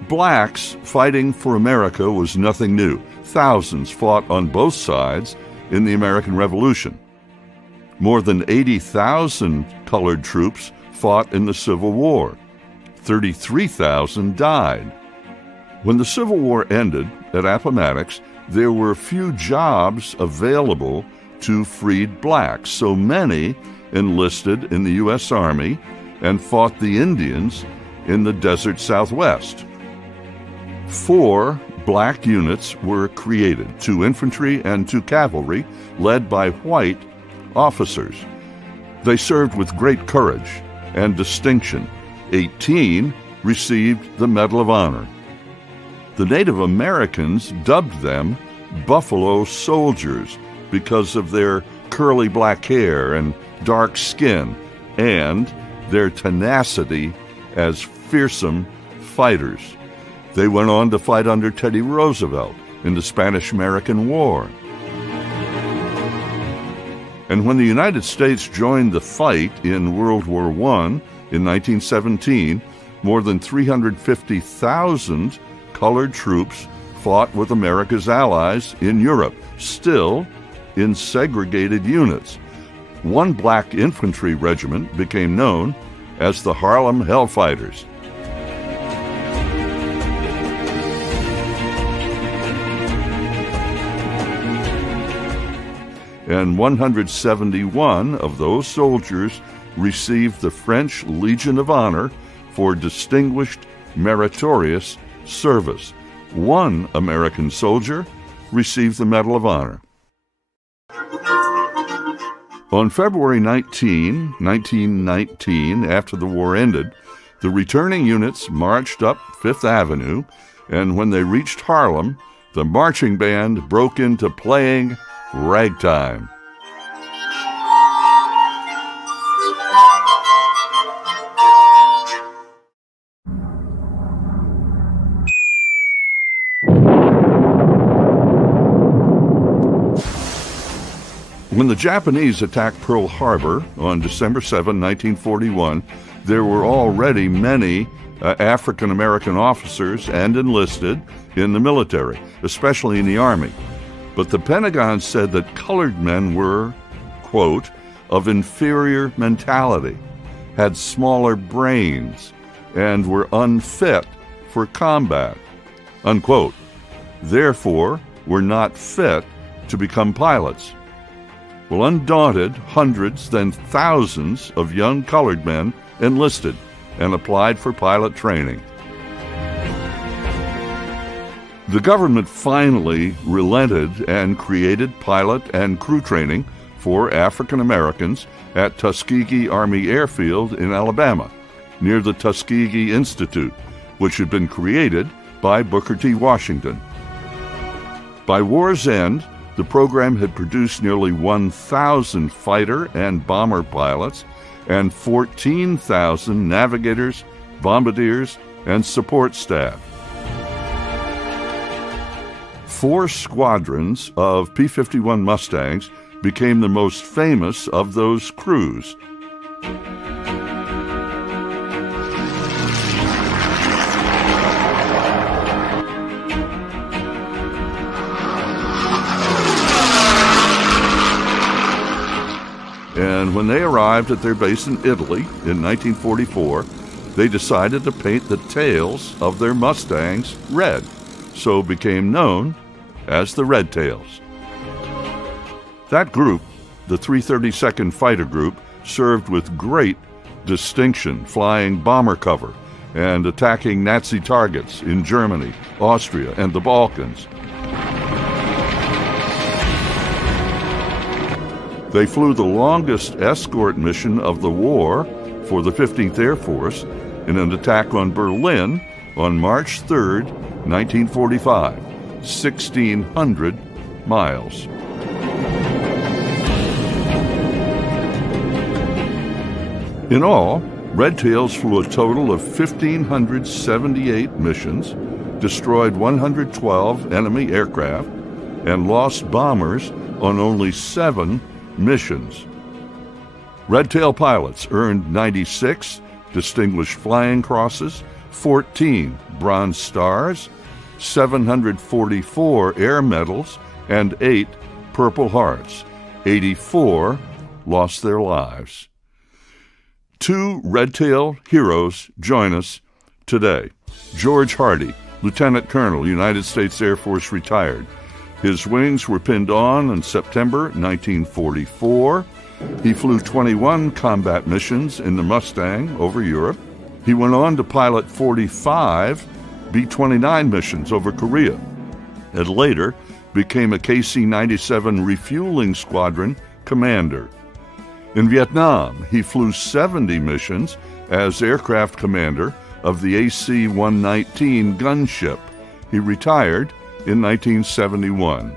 Blacks fighting for America was nothing new. Thousands fought on both sides in the American Revolution. More than 80,000 colored troops fought in the Civil War. 33,000 died. When the Civil War ended at Appomattox, there were few jobs available to freed blacks, so many enlisted in the U.S. Army and fought the Indians in the desert Southwest. 4 black units were created, 2 infantry and 2 cavalry, led by white officers. They served with great courage and distinction. 18 received the Medal of Honor. The Native Americans dubbed them Buffalo Soldiers because of their curly black hair and dark skin and their tenacity as fearsome fighters. They went on to fight under Teddy Roosevelt in the Spanish-American War. And when the United States joined the fight in World War I in 1917, more than 350,000 colored troops fought with America's allies in Europe, still in segregated units. One black infantry regiment became known as the Harlem Hellfighters. And 171 of those soldiers received the French Legion of Honor for distinguished, meritorious service. One American soldier received the Medal of Honor. On February 19, 1919, after the war ended, the returning units marched up Fifth Avenue, and when they reached Harlem, the marching band broke into playing ragtime. When the Japanese attacked Pearl Harbor on December 7, 1941, there were already many African-American officers and enlisted in the military, especially in the Army. But the Pentagon said that colored men were, quote, of inferior mentality, had smaller brains, and were unfit for combat, unquote. Therefore, were not fit to become pilots. Well, undaunted, hundreds, then thousands of young colored men enlisted and applied for pilot training. The government finally relented and created pilot and crew training for African Americans at Tuskegee Army Airfield in Alabama, near the Tuskegee Institute, which had been created by Booker T. Washington. By war's end, the program had produced nearly 1,000 fighter and bomber pilots and 14,000 navigators, bombardiers, and support staff. 4 squadrons of P-51 Mustangs became the most famous of those crews. And when they arrived at their base in Italy in 1944, they decided to paint the tails of their Mustangs red, so became known as the Red Tails. That group, the 332nd Fighter Group, served with great distinction, flying bomber cover and attacking Nazi targets in Germany, Austria, and the Balkans. They flew the longest escort mission of the war for the 15th Air Force in an attack on Berlin on March 3, 1945, 1,600 miles. In all, Red Tails flew a total of 1,578 missions, destroyed 112 enemy aircraft, and lost bombers on only 7 missions. Red Tail pilots earned 96 Distinguished Flying Crosses, 14 Bronze Stars, 744 Air Medals, and 8 Purple Hearts. 84 lost their lives. 2 Red Tail heroes join us today. George Hardy, Lieutenant Colonel, United States Air Force, retired. His wings were pinned on in September 1944. He flew 21 combat missions in the Mustang over Europe. He went on to pilot 45 B-29 missions over Korea, and later became a KC-97 refueling squadron commander. In Vietnam, he flew 70 missions as aircraft commander of the AC-119 gunship. He retired in 1971.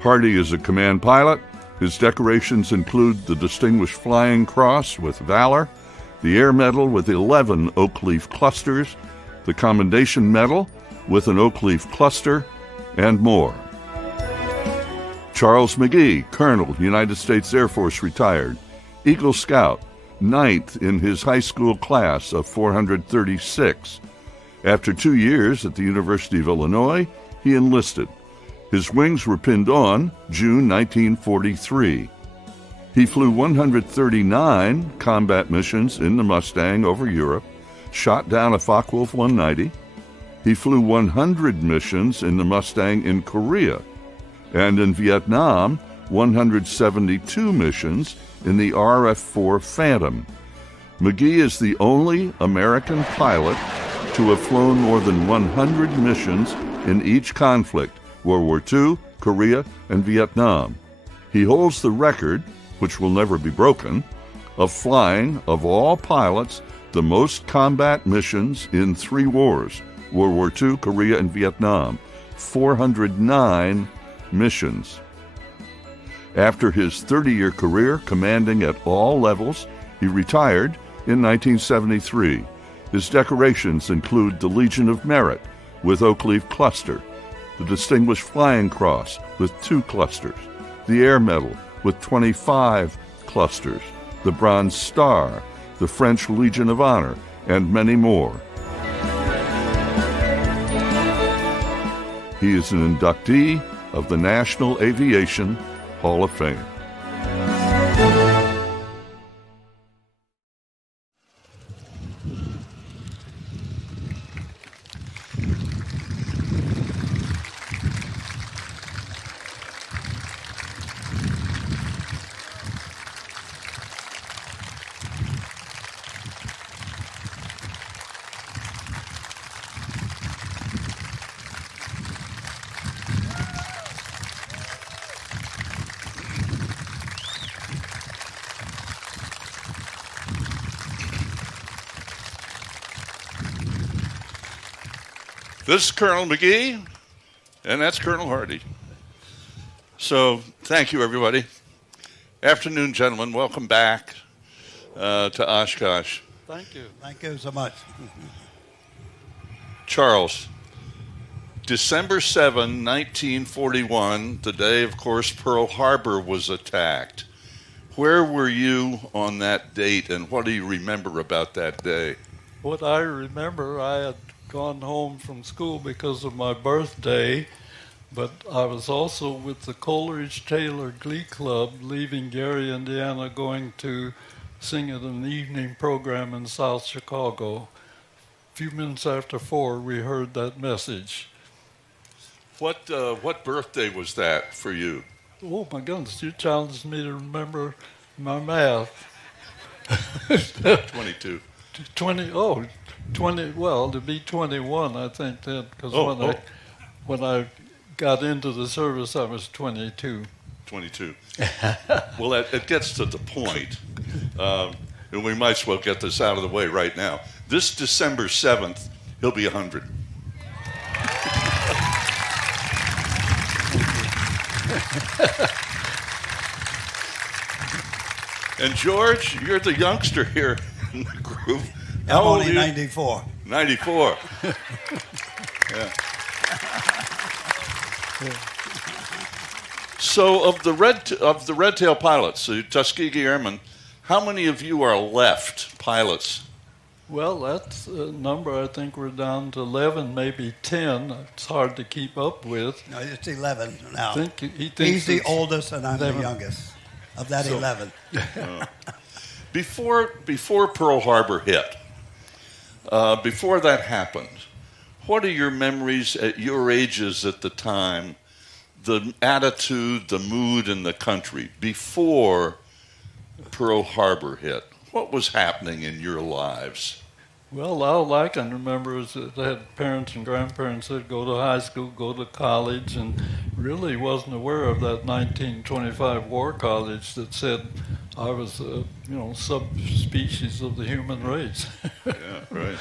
Hardy is a command pilot. His decorations include the Distinguished Flying Cross with Valor, the Air Medal with 11 oak leaf clusters, the Commendation Medal with an oak leaf cluster, and more. Charles McGee, Colonel, United States Air Force, retired. Eagle Scout, 9th in his high school class of 436. After 2 years at the University of Illinois, he enlisted. His wings were pinned on June 1943. He flew 139 combat missions in the Mustang over Europe, shot down a Focke-Wulf 190. He flew 100 missions in the Mustang in Korea, and in Vietnam, 172 missions in the RF-4 Phantom. McGee is the only American pilot to have flown more than 100 missions in each conflict, World War II, Korea, and Vietnam. He holds the record, which will never be broken, of flying, of all pilots, the most combat missions in 3 wars, World War II, Korea, and Vietnam, 409 missions. After his 30-year career commanding at all levels, he retired in 1973. His decorations include the Legion of Merit with Oak Leaf Cluster, the Distinguished Flying Cross with 2 clusters, the Air Medal with 25 clusters, the Bronze Star, the French Legion of Honor, and many more. He is an inductee of the National Aviation Hall of Fame. This is Colonel McGee, and that's Colonel Hardy. So thank you, everybody. Afternoon, gentlemen. Welcome back to Oshkosh. Thank you. Thank you so much. Charles, December 7, 1941, the day, of course, Pearl Harbor was attacked. Where were you on that date, and what do you remember about that day? What I remember, I had gone home from school because of my birthday, but I was also with the Coleridge Taylor Glee Club leaving Gary, Indiana, going to sing at an evening program in South Chicago. A few minutes after 4, we heard that message. What birthday was that for you? Oh my goodness, you challenged me to remember my math. 22. 20, well, to be 21, I think then, because when I got into the service, I was 22. 22. Well, it gets to the point, and we might as well get this out of the way right now. This December 7th, he'll be 100. And George, you're the youngster here in the group. I'm only 94. 94. Yeah. So of the red tail pilots, the Tuskegee Airmen, how many of you are left pilots? Well, that's a number. I think we're down to 11, maybe 10. It's hard to keep up with. No, it's 11 now. He thinks he's the oldest, and I'm 11. The youngest of that 11. Before Pearl Harbor hit, before that happened, what are your memories at your ages at the time, the attitude, the mood in the country before Pearl Harbor hit? What was happening in your lives? Well, all I can remember is that I had parents and grandparents that go to high school, go to college, and really wasn't aware of that 1925 war college that said I was a subspecies of the human race. Yeah, right.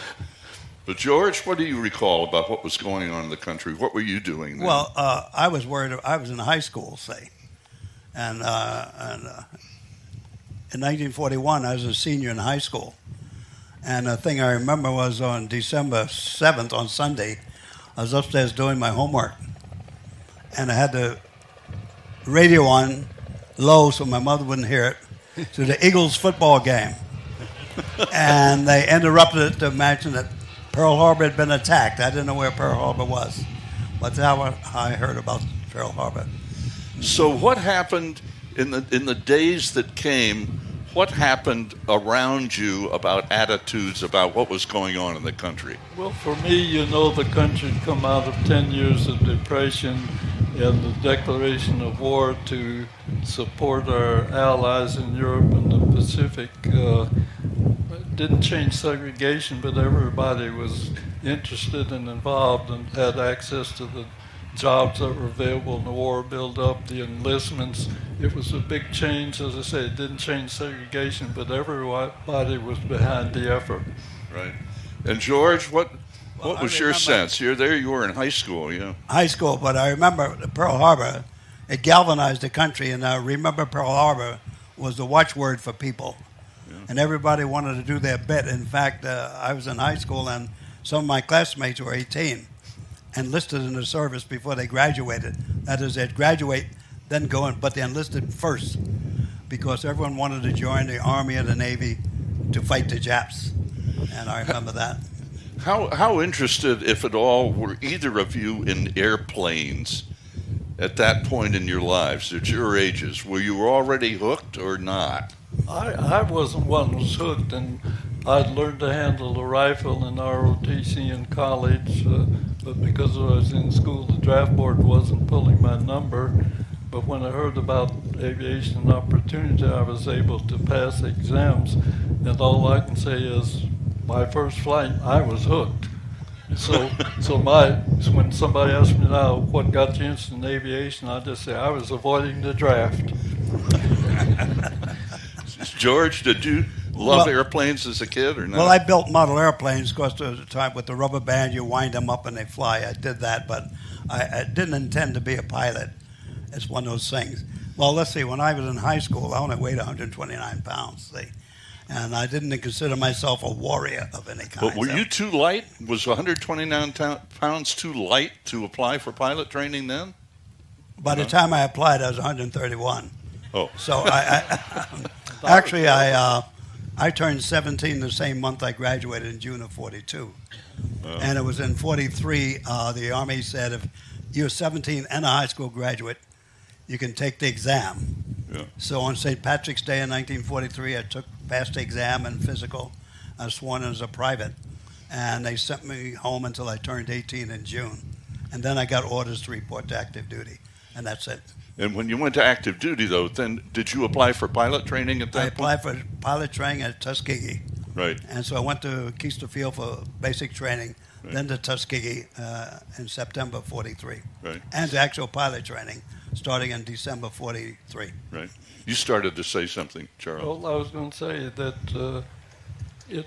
But George, what do you recall about what was going on in the country? What were you doing then? Well, I was worried. I was in high school, say, and in 1941, I was a senior in high school. And the thing I remember was on December 7th, on Sunday, I was upstairs doing my homework. And I had the radio on low so my mother wouldn't hear it, to the Eagles football game. And they interrupted it to mention that Pearl Harbor had been attacked. I didn't know where Pearl Harbor was. But that's how I heard about Pearl Harbor. So what happened in the days that came? What happened around you about attitudes about what was going on in the country? Well, for me, the country had come out of 10 years of depression and the declaration of war to support our allies in Europe and the Pacific didn't change segregation, but everybody was interested and involved and had access to the jobs that were available in the war build-up, the enlistments. It was a big change. As I say, it didn't change segregation, but everybody was behind the effort. Right. And George, what was your sense? You're there, you were in high school, yeah. High school, but I remember Pearl Harbor, it galvanized the country, and I remember Pearl Harbor was the watchword for people. Yeah. And everybody wanted to do their bit. In fact, I was in high school, and some of my classmates were 18. Enlisted in the service before they graduated. That is, they'd graduate, then go in, but they enlisted first because everyone wanted to join the Army or the Navy to fight the Japs. And I remember that. How interested, if at all, were either of you in airplanes at that point in your lives, at your ages? Were you already hooked or not? I wasn't one who was hooked, and I'd learned to handle the rifle in ROTC in college, but because I was in school, the draft board wasn't pulling my number. But when I heard about aviation opportunity, I was able to pass exams, and all I can say is, my first flight, I was hooked. So when somebody asks me now, what got you interested in aviation, I just say, I was avoiding the draft. George, did you love airplanes as a kid or not? Well, I built model airplanes, of course, at the time with the rubber band, you wind them up and they fly. I did that, but I didn't intend to be a pilot. It's one of those things. Well, let's see, when I was in high school, I only weighed 129 pounds, see? And I didn't consider myself a warrior of any kind. But were you too light? Was 129 pounds too light to apply for pilot training then? By the time I applied, I was 131. Oh. So I turned 17 the same month I graduated in June of 42. And it was in 43, the Army said if you're 17 and a high school graduate, you can take the exam. Yeah. So on St. Patrick's Day in 1943, I passed the exam and physical. I was sworn in as a private. And they sent me home until I turned 18 in June. And then I got orders to report to active duty. And that's it. And when you went to active duty, though, then did you apply for pilot training at that point? I applied for pilot training at Tuskegee. Right. And so I went to Keister Field for basic training, then to Tuskegee in September 43. Right. And to actual pilot training starting in December 43. Right. You started to say something, Charles. Well, I was going to say that it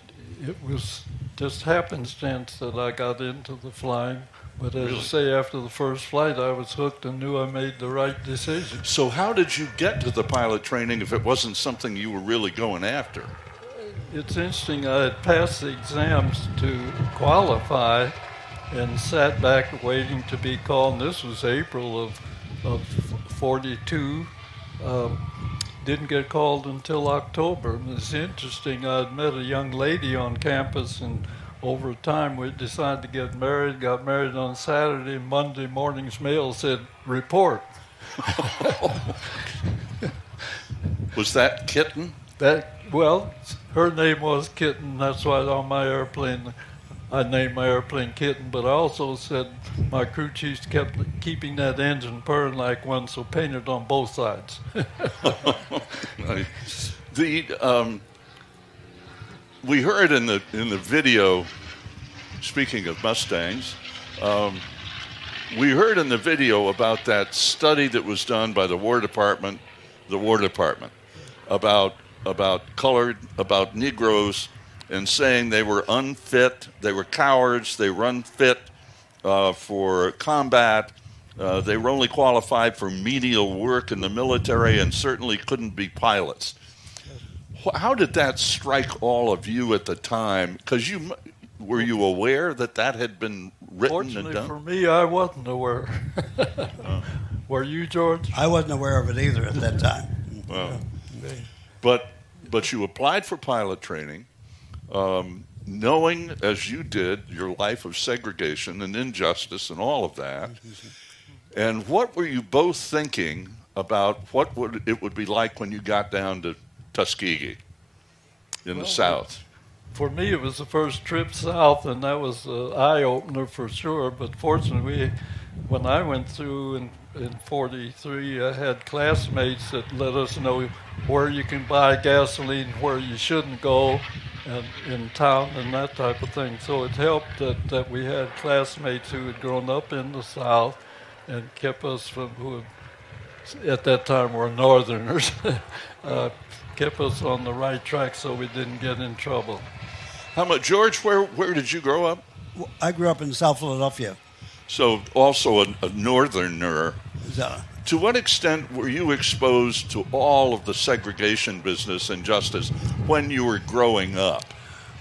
was just happenstance that I got into the flying. But as I say, after the first flight, I was hooked and knew I made the right decision. So how did you get to the pilot training if it wasn't something you were really going after? It's interesting. I had passed the exams to qualify and sat back waiting to be called. And this was April of 42. Didn't get called until October. And it's interesting. I had met a young lady on campus, and over time we decided to get married. Got married on Saturday. Monday morning's mail said, report. Was that Kitten? Well, her name was Kitten. That's why on my airplane, I named my airplane Kitten. But I also said my crew chiefs kept keeping that engine purring like one, so painted on both sides. We heard in the video, speaking of Mustangs, we heard in the video about that study that was done by the War Department, about Negroes, and saying they were unfit, they were cowards, they were unfit for combat, they were only qualified for menial work in the military and certainly couldn't be pilots. How did that strike all of you at the time? Because were you aware that had been written and done? Fortunately for me, I wasn't aware. Were you, George? I wasn't aware of it either at that time. Well, but you applied for pilot training, knowing as you did your life of segregation and injustice and all of that. And what were you both thinking about what it would be like when you got down to Tuskegee in the South? For me, it was the first trip south, and that was an eye-opener for sure. But fortunately, when I went through in 43, I had classmates that let us know where you can buy gasoline, where you shouldn't go, and in town and that type of thing. So it helped that we had classmates who had grown up in the South and kept us from, who at that time were Northerners, kept us on the right track so we didn't get in trouble. How much, George, where did you grow up? I grew up in South Philadelphia. So also a Northerner. Yeah. To what extent were you exposed to all of the segregation business and justice when you were growing up?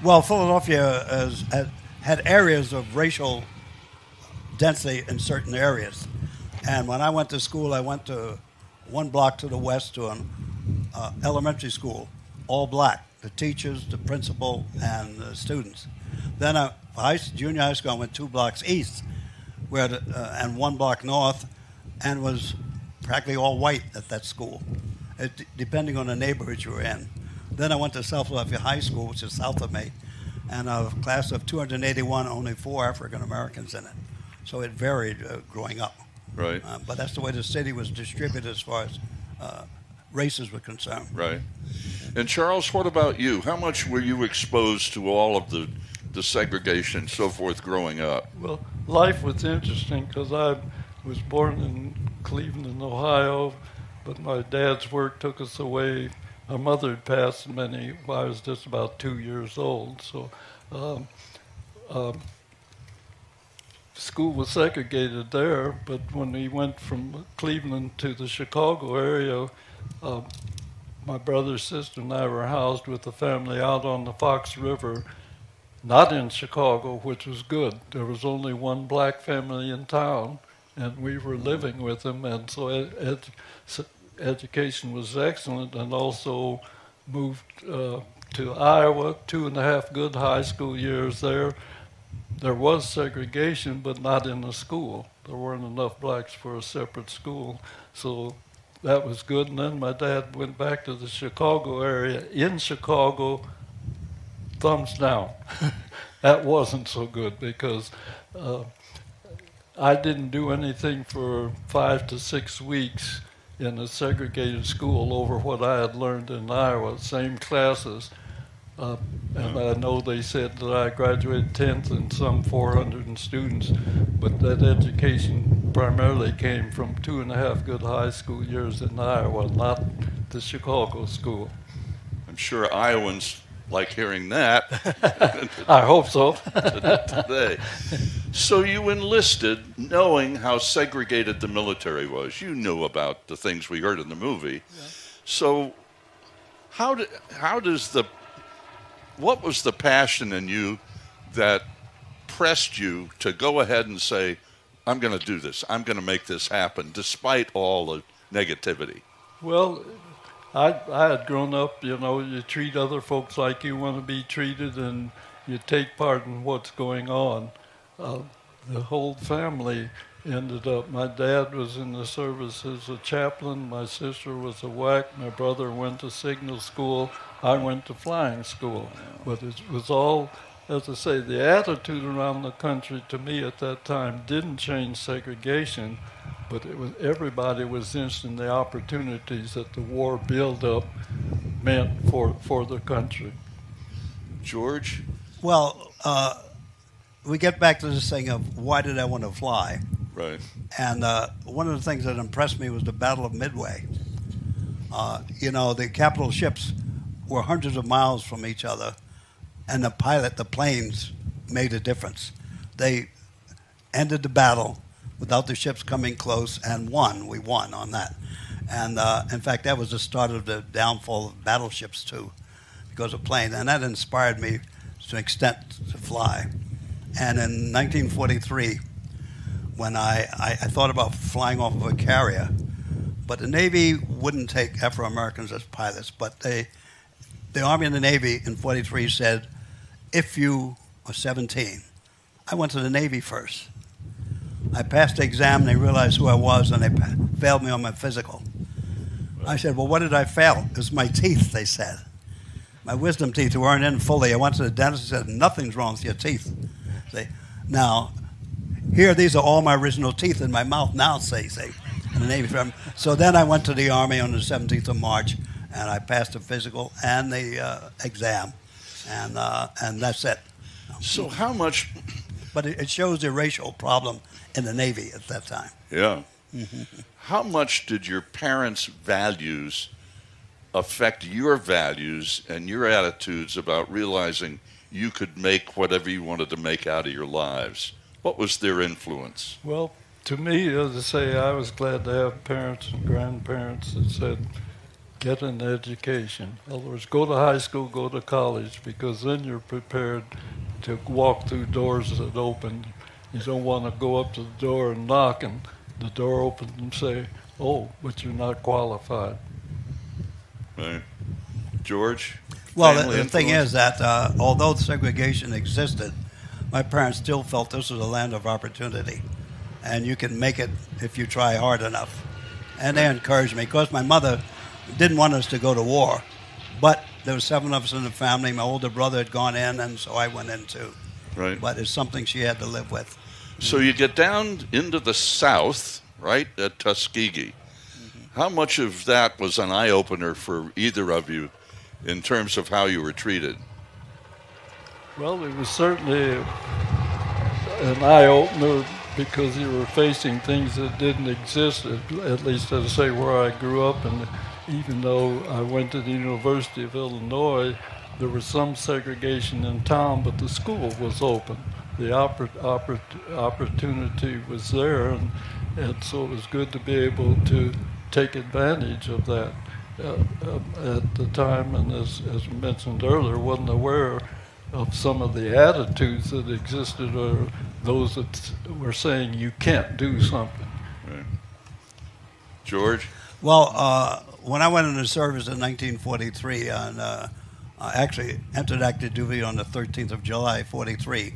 Well, Philadelphia had areas of racial density in certain areas. And when I went to school, I went to one block to the west to an elementary school, all black, the teachers, the principal, and the students. Then junior high school, I went 2 blocks east, and 1 block north, and was practically all white at that school, depending on the neighborhood you were in. Then I went to South Philadelphia High School, which is south of me, and a class of 281, only 4 African Americans in it. So it varied growing up. Right. But that's the way the city was distributed as far as races were concerned. Right. And Charles, what about you? How much were you exposed to all of the segregation and so forth growing up? Well, life was interesting because I was born in Cleveland, Ohio, but my dad's work took us away. My mother had passed when I was just about 2 years old. So school was segregated there, but when we went from Cleveland to the Chicago area, my brother, sister, and I were housed with the family out on the Fox River, not in Chicago, which was good. There was only one black family in town, and we were living with them, and so education was excellent, and also moved to Iowa, 2.5 good high school years there. There was segregation, but not in the school. There weren't enough blacks for a separate school, so that was good. And then my dad went back to the Chicago area. In Chicago, thumbs down. That wasn't so good because I didn't do anything for 5 to 6 weeks in a segregated school over what I had learned in Iowa, same classes. And I know they said that I graduated 10th in some 400 students, but that education primarily came from 2.5 good high school years in Iowa, not the Chicago school. I'm sure Iowans like hearing that. I hope so. Today. So you enlisted knowing how segregated the military was. You knew about the things we heard in the movie. Yeah. So what was the passion in you that pressed you to go ahead and say, I'm going to do this, I'm going to make this happen, despite all the negativity? Well, I had grown up, you treat other folks like you want to be treated, and you take part in what's going on. The whole family ended up, my dad was in the service as a chaplain, my sister was a WAC, my brother went to signal school, I went to flying school. But it was all, as I say, the attitude around the country to me at that time didn't change segregation, but everybody was interested in the opportunities that the war buildup meant for the country. George? Well, we get back to this thing of why did I want to fly? Right. And one of the things that impressed me was the Battle of Midway. The capital ships were hundreds of miles from each other, and the planes made a difference. They ended the battle without the ships coming close and won. We won on that. And in fact, that was the start of the downfall of battleships too, because of planes. And that inspired me to an extent to fly. And in 1943, when I thought about flying off of a carrier, but the Navy wouldn't take Afro-Americans as pilots, but the Army and the Navy in 43 said, if you are 17, I went to the Navy first. I passed the exam, and they realized who I was, and they failed me on my physical. I said, well, what did I fail? It was my teeth, they said. My wisdom teeth weren't in fully. I went to the dentist and said, nothing's wrong with your teeth. Now, here, these are all my original teeth in my mouth now, say, in the Navy. So then I went to the Army on the 17th of March, and I passed the physical and the exam. and that's it. So how much? But it shows the racial problem in the Navy at that time. Yeah. How much did your parents' values affect your values and your attitudes about realizing you could make whatever you wanted to make out of your lives? What was their influence? Well, to me, as I say, I was glad to have parents and grandparents that said, get an education. In other words, go to high school, go to college, because then you're prepared to walk through doors that open. You don't want to go up to the door and knock, and the door opens and say, oh, but you're not qualified. Right. George? Well, the thing is that although segregation existed, my parents still felt this was a land of opportunity, and you can make it if you try hard enough. And they encouraged me. Of course, my mother didn't want us to go to war, but there were 7 of us in the family. My older brother had gone in, and so I went in too. Right. But it's something she had to live with. So you get down into the South, right, at Tuskegee. How much of that was an eye-opener for either of you in terms of how you were treated? Well, it was certainly an eye-opener because you were facing things that didn't exist, at least as I say, where I grew up. And even though I went to the University of Illinois, there was some segregation in town, but the school was open. The opportunity was there, and so it was good to be able to take advantage of that. At the time, and as mentioned earlier, wasn't aware of some of the attitudes that existed, or those that were saying you can't do something. Right. George? Well, when I went into service in 1943, and I actually entered active duty on the 13th of July, 43,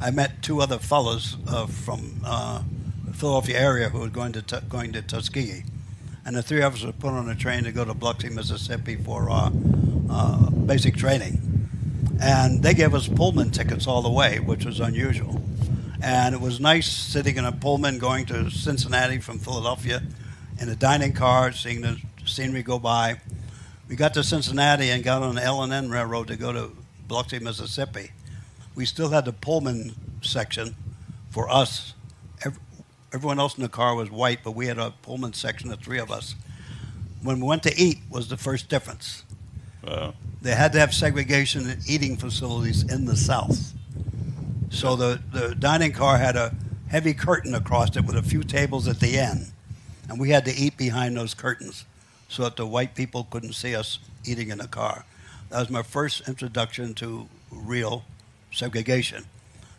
I met 2 other fellows from the Philadelphia area who were going to Tuskegee. And the 3 of us were put on a train to go to Biloxi, Mississippi for basic training. And they gave us Pullman tickets all the way, which was unusual. And it was nice sitting in a Pullman going to Cincinnati from Philadelphia in a dining car, seeing the scenery go by. We got to Cincinnati and got on the L&N Railroad to go to Biloxi, Mississippi. We still had the Pullman section for us. Everyone else in the car was white, but we had a Pullman section of 3 of us. When we went to eat was the first difference. Wow. They had to have segregation in eating facilities in the South. So the dining car had a heavy curtain across it with a few tables at the end. And we had to eat behind those curtains so that the white people couldn't see us eating in the car. That was my first introduction to real segregation.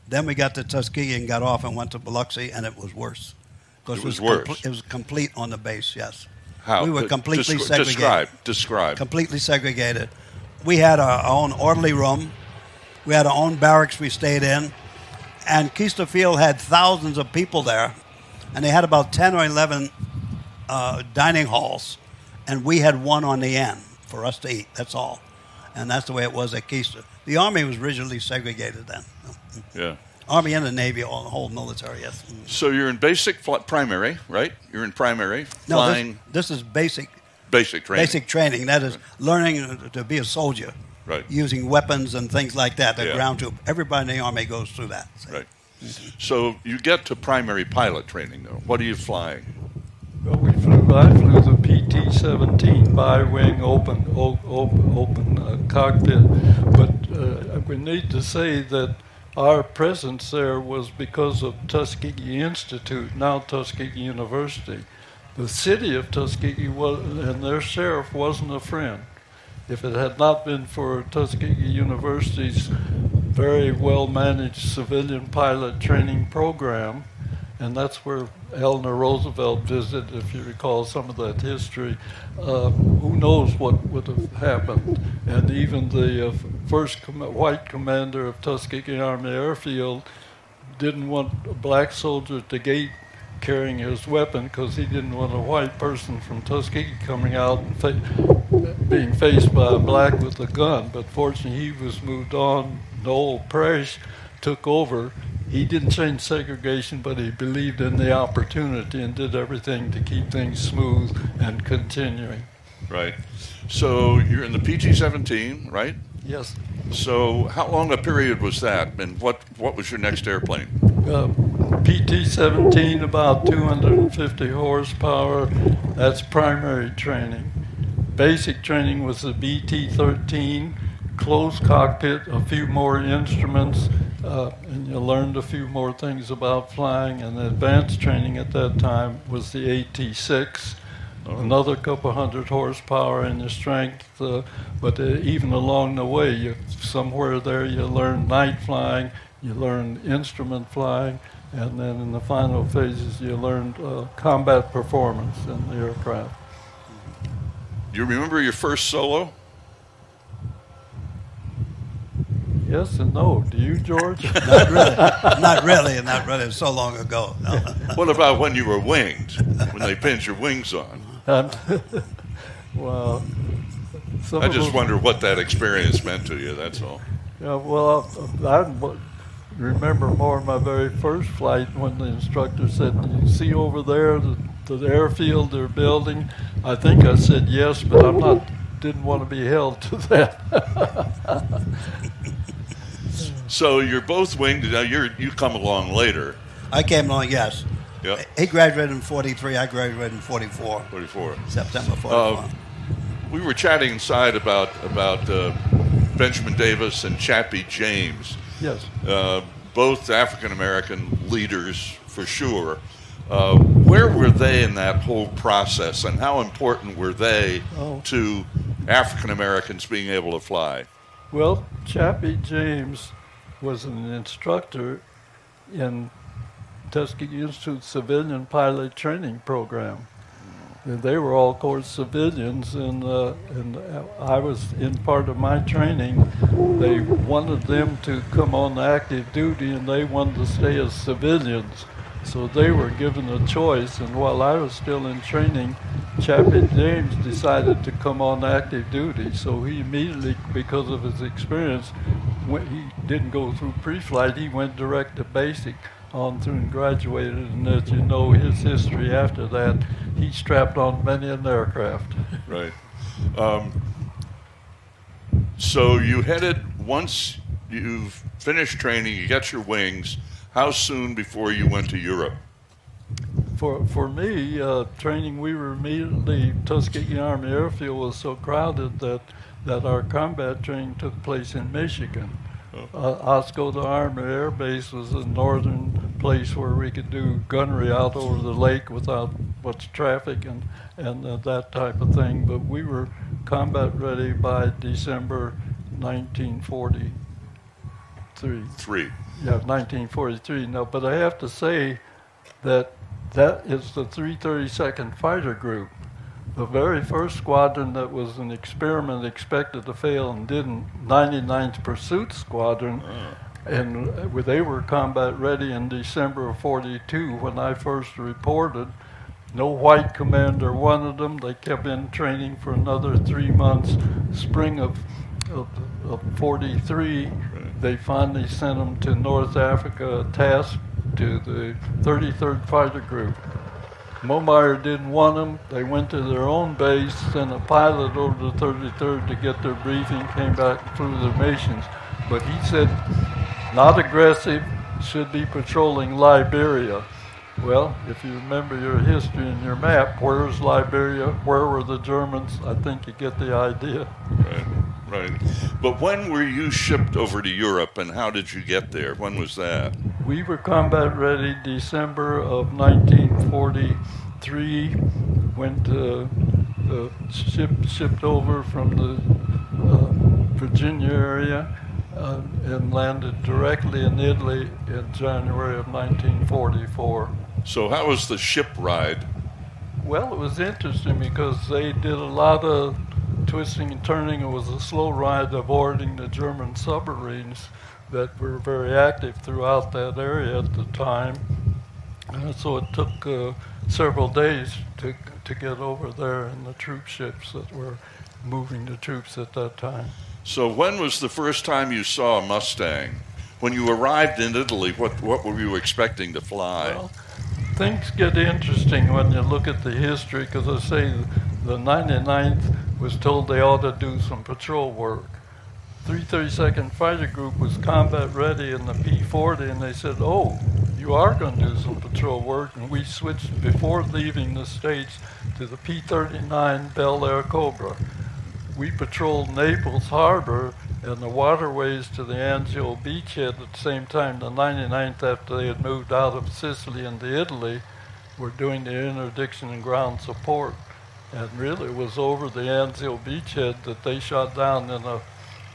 Then we got to Tuskegee and got off and went to Biloxi, and it was worse. It was worse. It was complete on the base, yes. How? We were completely segregated. Describe. Completely segregated. We had our own orderly room. We had our own barracks we stayed in. And Keister Field had thousands of people there, and they had about 10 or 11 dining halls, and we had one on the end for us to eat, that's all. And that's the way it was at Keister. The Army was rigidly segregated then. Yeah. Army and the Navy, all the whole military, yes. So you're in basic primary, right? You're in primary flying. No, this is basic. Basic training. Basic training. That is learning to be a soldier. Right. Using weapons and things like that. The Yeah. ground troop. Everybody in the Army goes through that. Right. So you get to primary pilot training, though. What are you flying? Well, I flew the PT-17 bi-wing open cockpit, but we need to say that our presence there was because of Tuskegee Institute, now Tuskegee University. The city of Tuskegee and their sheriff wasn't a friend. If it had not been for Tuskegee University's very well-managed civilian pilot training program, and that's where Eleanor Roosevelt visited, if you recall some of that history, who knows what would have happened. And even the first white commander of Tuskegee Army Airfield didn't want a black soldier at the gate carrying his weapon because he didn't want a white person from Tuskegee coming out and being faced by a black with a gun. But fortunately, he was moved on. Noel Parish took over. He didn't change segregation, but he believed in the opportunity and did everything to keep things smooth and continuing. Right. So you're in the PT-17, right? Yes. So how long a period was that, and what was your next airplane? PT-17, about 250 horsepower. That's primary training. Basic training was the BT-13, closed cockpit, a few more instruments, and you learned a few more things about flying. And advanced training at that time was the AT-6, another couple hundred horsepower in your strength. But even along the way, somewhere there you learned night flying, you learned instrument flying, and then in the final phases you learned combat performance in the aircraft. Do you remember your first solo? Yes and no. Do you, George? Not really. Not really. Not really. It's so long ago. No. What about when you were winged? When they pinned your wings on? Well, I just wonder what that experience meant to you. That's all. Yeah. Well, I remember more my very first flight when the instructor said, "Do you see over there the airfield they're building?" I think I said yes, but didn't want to be held to that. So you're both winged. Now you come along later. I came along, yes. Yeah. He graduated in 43. I graduated in 44. 44. September 44. We were chatting inside about Benjamin Davis and Chappie James. Yes. Both African American leaders for sure. Where were they in that whole process, and how important were they to African Americans being able to fly? Well, Chappie James was an instructor in Tuskegee Institute's civilian pilot training program. And they were all, of course, civilians, and I was in part of my training. They wanted them to come on active duty, and they wanted to stay as civilians. So they were given a choice, and while I was still in training, Chappie James decided to come on active duty. So he immediately, because of his experience, he didn't go through pre-flight, he went direct to basic on through and graduated, and as you know his history after that, he strapped on many an aircraft. Right. So you headed, once you've finished training, you got your wings, how soon before you went to Europe? For me, training, we were immediately, Tuskegee Army Airfield was so crowded that our combat training took place in Michigan. Oscoda Army Air Base was a northern place where we could do gunnery out over the lake without much traffic and that type of thing. But we were combat ready by December 1943. Yeah, 1943. No, but I have to say that is the 332nd Fighter Group. The very first squadron that was an experiment expected to fail and didn't, 99th Pursuit Squadron, and they were combat ready in December of 42 when I first reported. No white commander wanted them. They kept in training for another 3 months. Spring of 43, they finally sent them to North Africa, a task to the 33rd Fighter Group. Momeyer didn't want them. They went to their own base, sent a pilot over to the 33rd to get their briefing, came back and flew their missions. But he said, not aggressive, should be patrolling Liberia. Well, if you remember your history and your map, where's Liberia? Where were the Germans? I think you get the idea. Right. But when were you shipped over to Europe, and how did you get there? When was that? We were combat ready December of 1943. Went shipped over from the Virginia area and landed directly in Italy in January of 1944. So how was the ship ride? Well, it was interesting because they did a lot of twisting and turning. It was a slow ride avoiding the German submarines that were very active throughout that area at the time. So it took several days to get over there in the troop ships that were moving the troops at that time. So when was the first time you saw a Mustang? When you arrived in Italy, what were you expecting to fly? Well, things get interesting when you look at the history, because I say the 99th was told they ought to do some patrol work. 332nd Fighter Group was combat ready in the P-40, and they said, oh, you are going to do some patrol work, and we switched before leaving the States to the P-39 Airacobras. We patrolled Naples Harbor and the waterways to the Anzio Beachhead at the same time. The 99th, after they had moved out of Sicily into Italy, were doing the interdiction and ground support. And really it was over the Anzio Beachhead that they shot down in a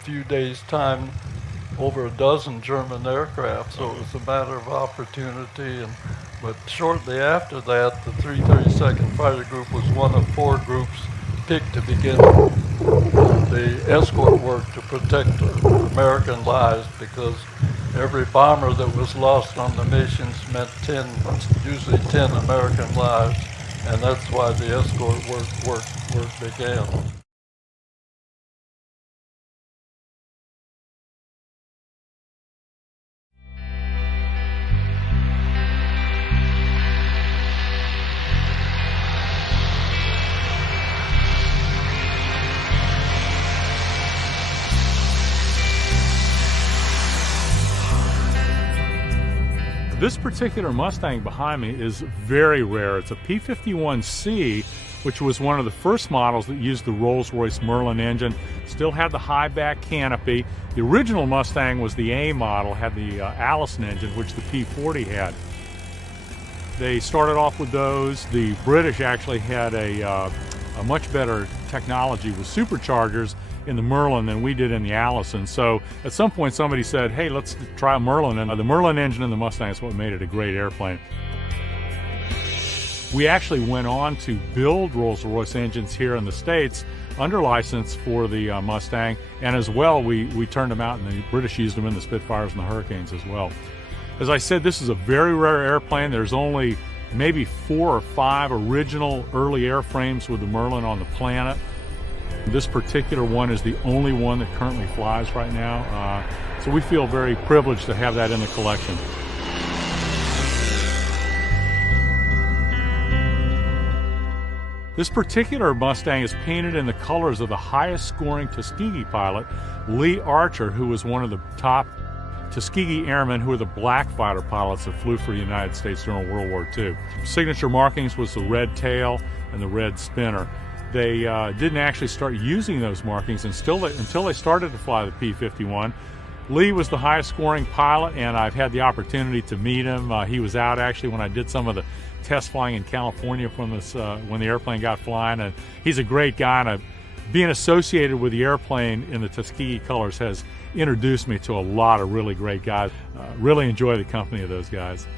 few days' time over a dozen German aircraft, so it was a matter of opportunity. But shortly after that, the 332nd Fighter Group was one of 4 groups picked to begin the escort work to protect American lives, because every bomber that was lost on the missions meant usually 10 American lives, and that's why the escort work began. This particular Mustang behind me is very rare. It's a P-51C, which was one of the first models that used the Rolls-Royce Merlin engine. Still had the high back canopy. The original Mustang was the A model, had the Allison engine, which the P-40 had. They started off with those. The British actually had a much better technology with superchargers in the Merlin than we did in the Allison. So at some point somebody said, hey, let's try a Merlin, and the Merlin engine in the Mustang is what made it a great airplane. We actually went on to build Rolls-Royce engines here in the States under license for the Mustang, and as well we turned them out, and the British used them in the Spitfires and the Hurricanes as well. As I said, this is a very rare airplane. There's only maybe 4 or 5 original early airframes with the Merlin on the planet. This particular one is the only one that currently flies right now, so we feel very privileged to have that in the collection. This particular Mustang is painted in the colors of the highest scoring Tuskegee pilot, Lee Archer, who was one of the top Tuskegee Airmen, who were the black fighter pilots that flew for the United States during World War II. Signature markings was the red tail and the red spinner. They didn't actually start using those markings until they started to fly the P-51. Lee was the highest scoring pilot, and I've had the opportunity to meet him. He was out actually when I did some of the test flying in California from this, when the airplane got flying, and he's a great guy, and being associated with the airplane in the Tuskegee colors has introduced me to a lot of really great guys. Really enjoy the company of those guys.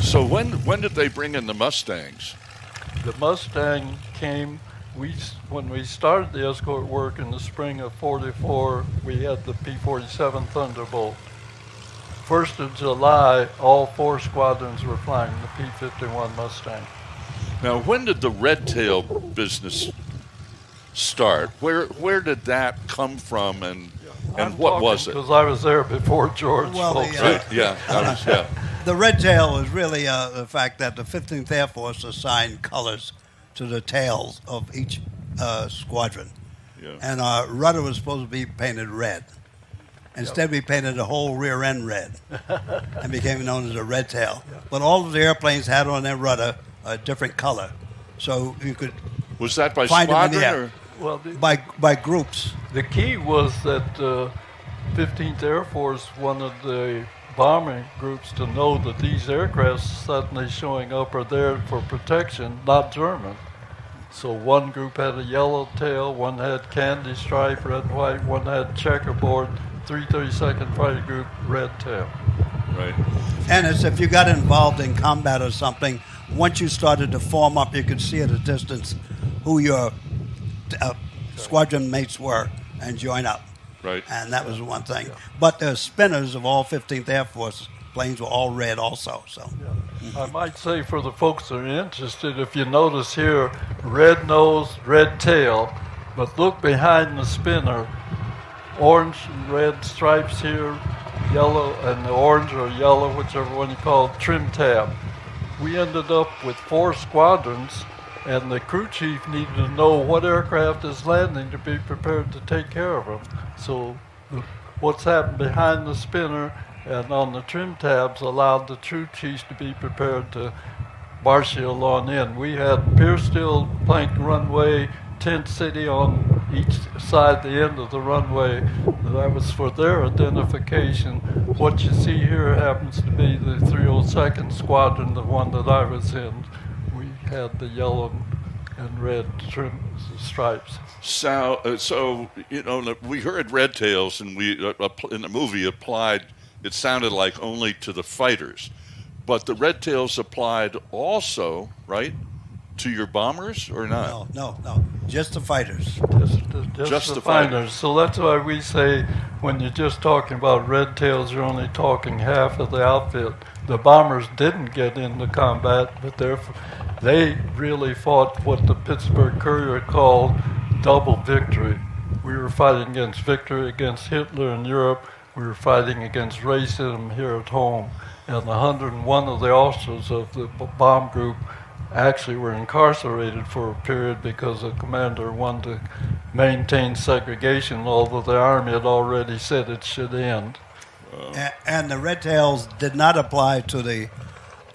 So when did they bring in the Mustangs? The Mustang came, when we started the escort work in the spring of '44, we had the P-47 Thunderbolt. 1st of July, all 4 squadrons were flying the P-51 Mustang. Now, when did the red tail business start? Where did that come from, and what was it? Because I was there before George. Right, yeah, yeah. The red tail was really the fact that the 15th Air Force assigned colors to the tails of each squadron. Yeah. And our rudder was supposed to be painted red. Instead, we painted the whole rear end red and became known as a red tail. But all of the airplanes had on their rudder a different color. So you could Was that by find them in squadron the air. or? Well, by groups. The key was that 15th Air Force wanted the bombing groups to know that these aircraft suddenly showing up are there for protection, not German. So one group had a yellow tail, one had candy stripe, red, white, one had checkerboard, 332nd Fighter Group, red tail. Right. And it's if you got involved in combat or something, once you started to form up, you could see at a distance who your squadron mates were and join up. Right. And that was one thing. But the spinners of all 15th Air Force planes were all red also. So. I might say for the folks that are interested, if you notice here, red nose, red tail, but look behind the spinner, orange and red stripes here, yellow, and the orange or yellow, whichever one you call it, trim tab. We ended up with 4 squadrons, and the crew chief needed to know what aircraft is landing to be prepared to take care of them. So what's happened behind the spinner and on the trim tabs allowed the crew chiefs to be prepared to marshal on in. We had pier steel, plank runway, tent city on each side, the end of the runway. That was for their identification. What you see here happens to be the 302nd Squadron, the one that I was in. We had the yellow and red trim stripes. So you know, we heard red tails, and we in the movie applied. It sounded like only to the fighters, but the red tails applied also, right, to your bombers or not? No, just the fighters. Just the fighters. So that's why we say when you're just talking about red tails, you're only talking half of the outfit. The bombers didn't get into combat, but they really fought what the Pittsburgh Courier called double victory. We were fighting against victory against Hitler in Europe. We were fighting against racism here at home. And 101 of the officers of the bomb group actually were incarcerated for a period because the commander wanted to maintain segregation, although the Army had already said it should end. And the red tails did not apply to the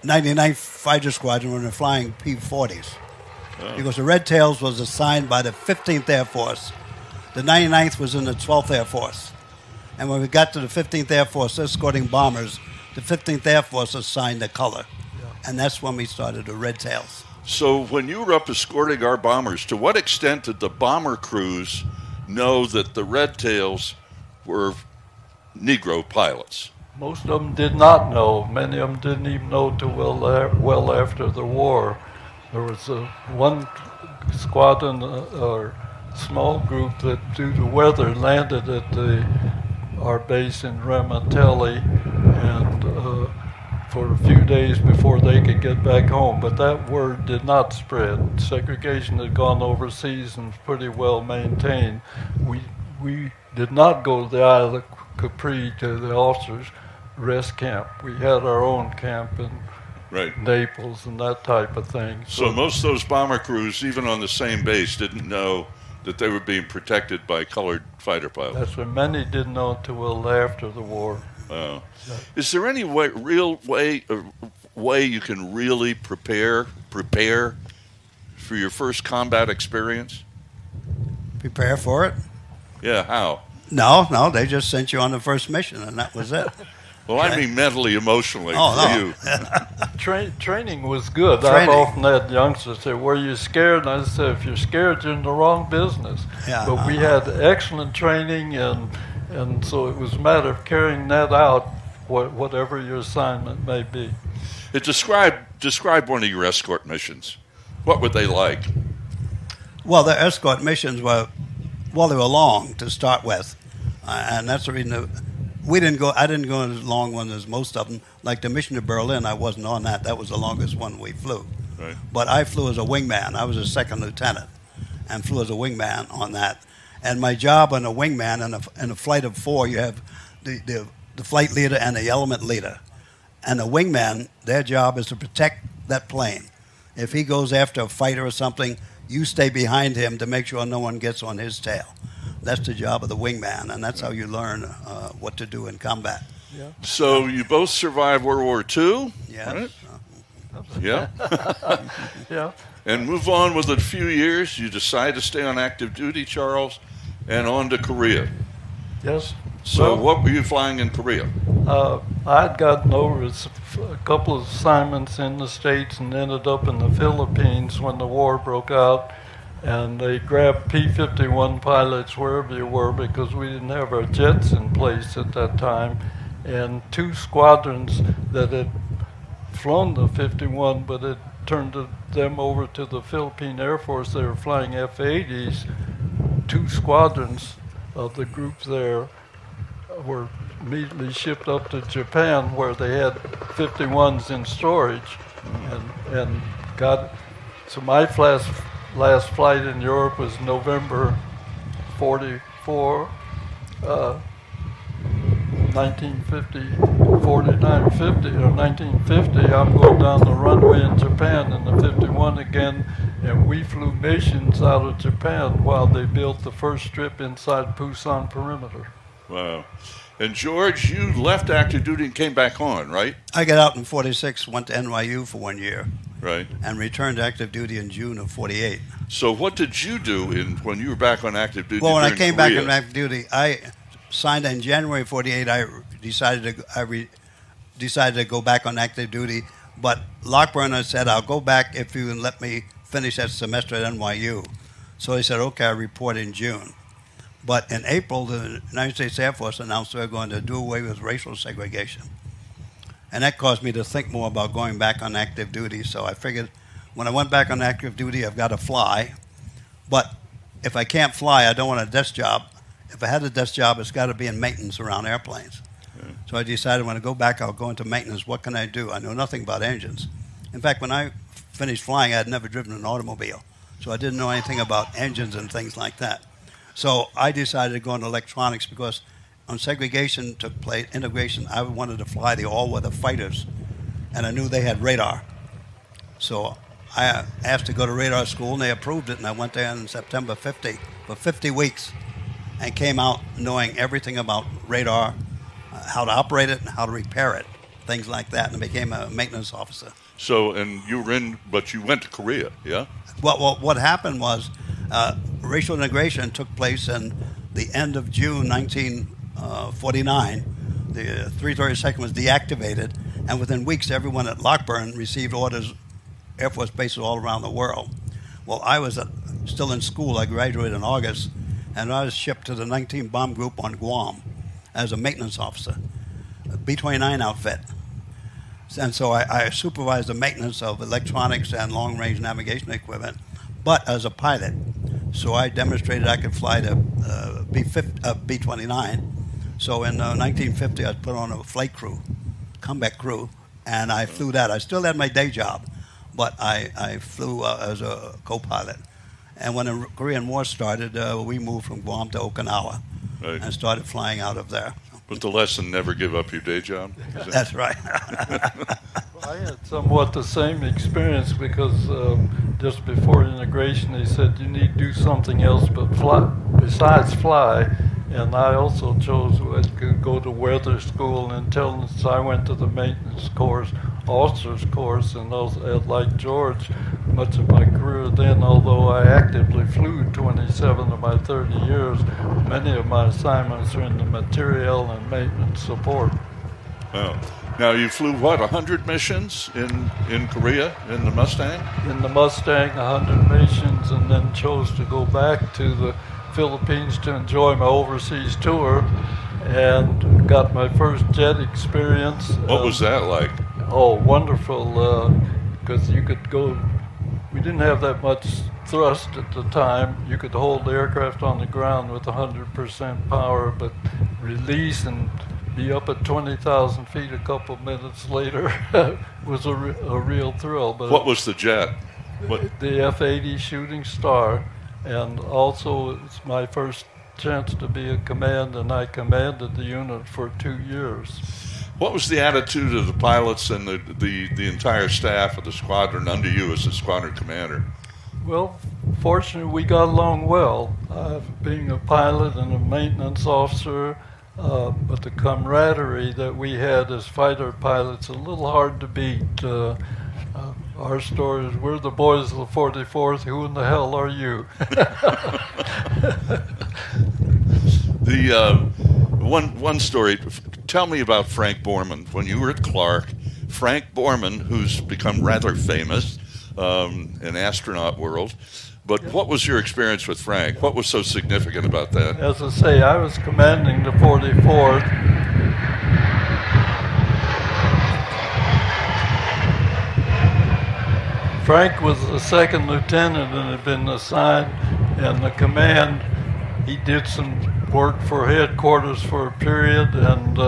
99th Fighter Squadron when they're flying P-40s. Because the red tails was assigned by the 15th Air Force. The 99th was in the 12th Air Force. And when we got to the 15th Air Force escorting bombers, the 15th Air Force assigned the color. And that's when we started the red tails. So when you were up escorting our bombers, to what extent did the bomber crews know that the red tails were Negro pilots? Most of them did not know. Many of them didn't even know till well after the war. There was one squadron or small group that, due to weather, landed at our base in Ramatelli, and for a few days before they could get back home. But that word did not spread. Segregation had gone overseas and was pretty well maintained. We did not go to the Isle of Capri to the officers' rest camp. We had our own camp in Naples and that type of thing. So most of those bomber crews, even on the same base, didn't know that they were being protected by colored fighter pilots. That's what many didn't know until well after the war. Is there any real way you can really prepare for your first combat experience? Prepare for it? Yeah, how? No, they just sent you on the first mission, and that was it. Well, I mean mentally, emotionally for you. Training was good. I've often had youngsters say, were you scared? And I said, if you're scared, you're in the wrong business. But we had excellent training, and so it was a matter of carrying that out, whatever your assignment may be. Describe one of your escort missions. What were they like? Well, the escort missions were, they were long to start with. And that's the reason I didn't go as long one as most of them. Like the mission to Berlin, I wasn't on that. That was the longest one we flew. Right. But I flew as a wingman. I was a second lieutenant and flew as a wingman on that. And my job on a wingman in a flight of 4, you have the flight leader and the element leader. And the wingman, their job is to protect that plane. If he goes after a fighter or something, you stay behind him to make sure no one gets on his tail. That's the job of the wingman, and that's how you learn what to do in combat. Yeah. So you both survived World War II? Yes. Right? Yeah. Yeah. And move on with a few years. You decide to stay on active duty, Charles, and on to Korea. Yes. So what were you flying in Korea? I'd gotten over a couple of assignments in the States and ended up in the Philippines when the war broke out. And they grabbed P-51 pilots wherever you were because we didn't have our jets in place at that time. and 2 squadrons that had flown the 51, but had turned them over to the Philippine Air Force. They were flying F-80s. 2 squadrons of the group there were immediately shipped up to Japan, where they had 51s in storage, and got. So my last flight in Europe was November 44, 1950, 4950 or 1950. I'm going down the runway in Japan in the 51 again, and we flew missions out of Japan while they built the first strip inside Busan perimeter. Wow. And George, you left active duty and came back on, right? I got out in 46, went to NYU for 1 year. Right. And returned to active duty in June of 48. So what did you do when you were back on active duty? Well, when I came back Korea? on active duty, I signed in January 48. I decided to go back on active duty, but Lockburn said, I'll go back if you can let me finish that semester at NYU. So he said, okay, I report in June. But in April, the United States Air Force announced they were going to do away with racial segregation. And that caused me to think more about going back on active duty. So I figured when I went back on active duty, I've got to fly. But if I can't fly, I don't want a desk job. If I had a desk job, it's got to be in maintenance around airplanes. Okay. So I decided when I go back, I'll go into maintenance. What can I do? I know nothing about engines. In fact, when I finished flying, I had never driven an automobile. So I didn't know anything about engines and things like that. So I decided to go into electronics because when segregation took place, integration, I wanted to fly the all-weather fighters, and I knew they had radar. So I asked to go to radar school, and they approved it, and I went there in September 50 for 50 weeks and came out knowing everything about radar, how to operate it and how to repair it, things like that, and I became a maintenance officer. So, and you were but you went to Korea, yeah? Well, what happened was racial integration took place in the end of June 1949. The 332nd was deactivated, and within weeks, everyone at Lockburn received orders, Air Force bases all around the world. Well, I was still in school. I graduated in August, and I was shipped to the 19 Bomb Group on Guam as a maintenance officer, a B-29 outfit. And so I supervised the maintenance of electronics and long-range navigation equipment, but as a pilot. So I demonstrated I could fly the B-29. So in 1950, I was put on a flight crew, combat crew, and I flew that. I still had my day job, but I flew as a co-pilot. And when the Korean War started, we moved from Guam to Okinawa and started flying out of there. But the lesson, never give up your day job? That's right. I had somewhat the same experience because just before integration, they said you need to do something else but fly, besides fly. And I also chose to go to weather school and intelligence. I went to the maintenance course, officers course, and those, like George, much of my career then, although I actively flew 27 of my 30 years, many of my assignments are in the materiel and maintenance support. Wow. Now, you flew, 100 missions in Korea in the Mustang? In the Mustang, 100 missions, and then chose to go back to the Philippines to enjoy my overseas tour and got my first jet experience. What was that like? Oh, wonderful, because you could go, we didn't have that much thrust at the time. You could hold the aircraft on the ground with 100% power, but release and be up at 20,000 feet a couple minutes later was a real thrill. But what was the jet? The F-80 Shooting Star, and also it's my first chance to be a command, and I commanded the unit for 2 years. What was the attitude of the pilots and the entire staff of the squadron under you as the squadron commander? Well, fortunately, we got along well. Being a pilot and a maintenance officer, but the camaraderie that we had as fighter pilots, a little hard to beat. Our story is, we're the boys of the 44th, who in the hell are you? One story, tell me about Frank Borman. When you were at Clark, Frank Borman, who's become rather famous in astronaut world, but what was your experience with Frank? What was so significant about that? As I say, I was commanding the 44th. Frank was a second lieutenant and had been assigned in the command. He did some work for headquarters for a period and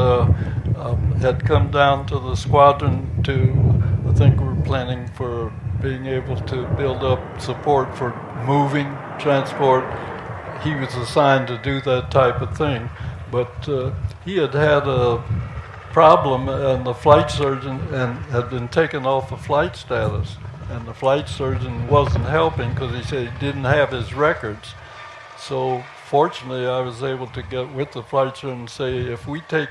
had come down to the squadron to, I think we're planning for being able to build up support for moving transport. He was assigned to do that type of thing, but he had a problem, and the flight surgeon had been taken off of flight status, and the flight surgeon wasn't helping because he said he didn't have his records. So fortunately, I was able to get with the flight surgeon and say, if we take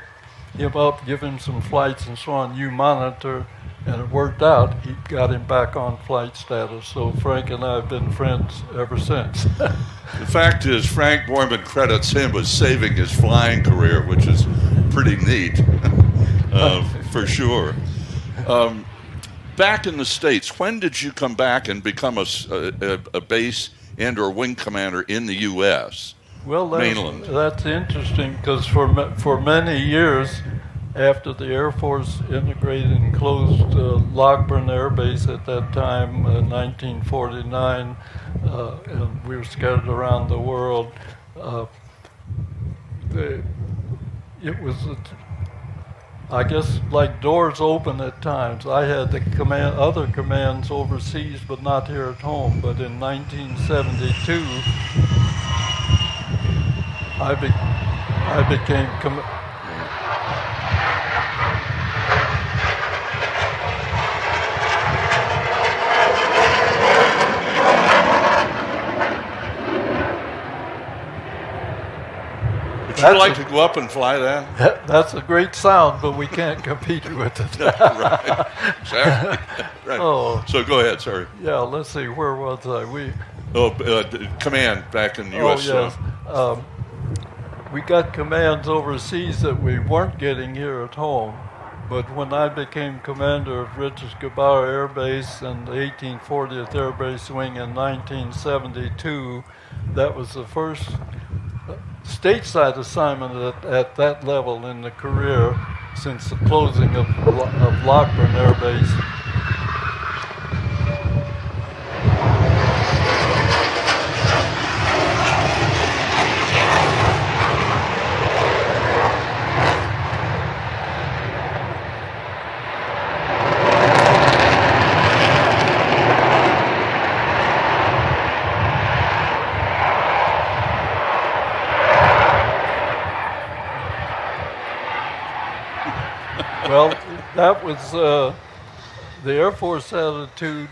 him up, give him some flights and so on, you monitor, and it worked out. He got him back on flight status. So Frank and I have been friends ever since. The fact is, Frank Borman credits him with saving his flying career, which is pretty neat, for sure. Back in the States, when did you come back and become a base and or wing commander in the U.S.? Well, mainland? That's interesting because for many years, after the Air Force integrated and closed Lockburn Air Base at that time, 1949, and we were scattered around the world, it was, I guess, like doors open at times. I had other commands overseas, but not here at home. But in 1972, I became Would you like to go up and fly that? That's a great sound, but we can't compete with it. Right. Exactly. Right. Oh. So go ahead, sorry. Yeah, let's see, where was I? Command back in the U.S. Oh, yes. We got commands overseas that we weren't getting here at home. But when I became commander of Richards Gebaur Air Base and the 1840th Air Base Wing in 1972, that was the first stateside assignment at that level in the career since the closing of Lockburn Air Base. Well, that was the Air Force attitude,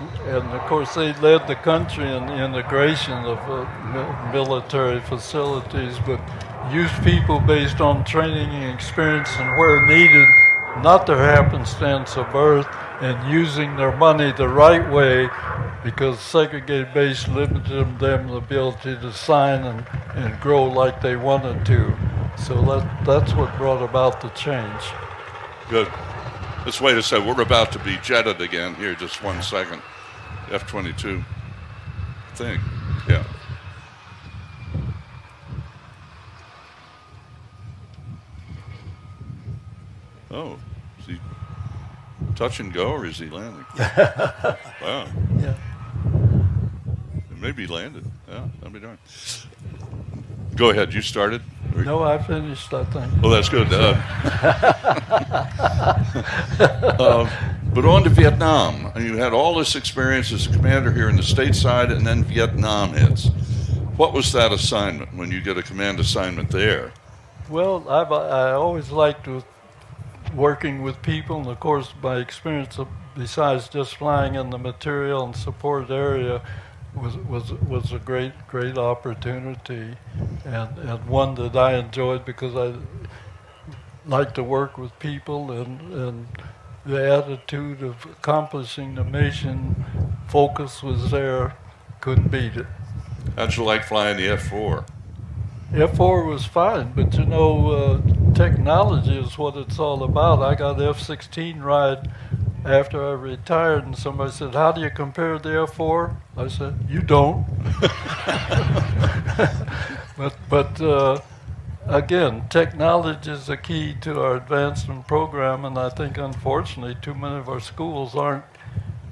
and of course they led the country in the integration of military facilities, but used people based on training and experience and where needed, not their happenstance of birth, and using their money the right way, because segregated base limited them the ability to sign and grow like they wanted to. So that's what brought about the change. Good. Let's wait a second. We're about to be jetted again here. Just 1 second. F-22. I think. Yeah. Oh. Is he touch and go, or is he landing? Wow. Yeah. Maybe he landed. Yeah, that'd be darn. Go ahead. You started? No, I finished, I think. Well, that's good. But on to Vietnam. You had all this experience as a commander here in the stateside, and then Vietnam hits. What was that assignment when you get a command assignment there? Well, I always liked working with people, and of course my experience besides just flying in the material and support area was a great opportunity, and one that I enjoyed because I like to work with people, and the attitude of accomplishing the mission, focus was there, couldn't beat it. How'd you like flying the F-4? F-4 was fine, but you know, technology is what it's all about. I got F-16 ride after I retired, and somebody said, "How do you compare the F-4?" I said, "You don't." But again, technology is the key to our advancement program, and I think unfortunately too many of our schools aren't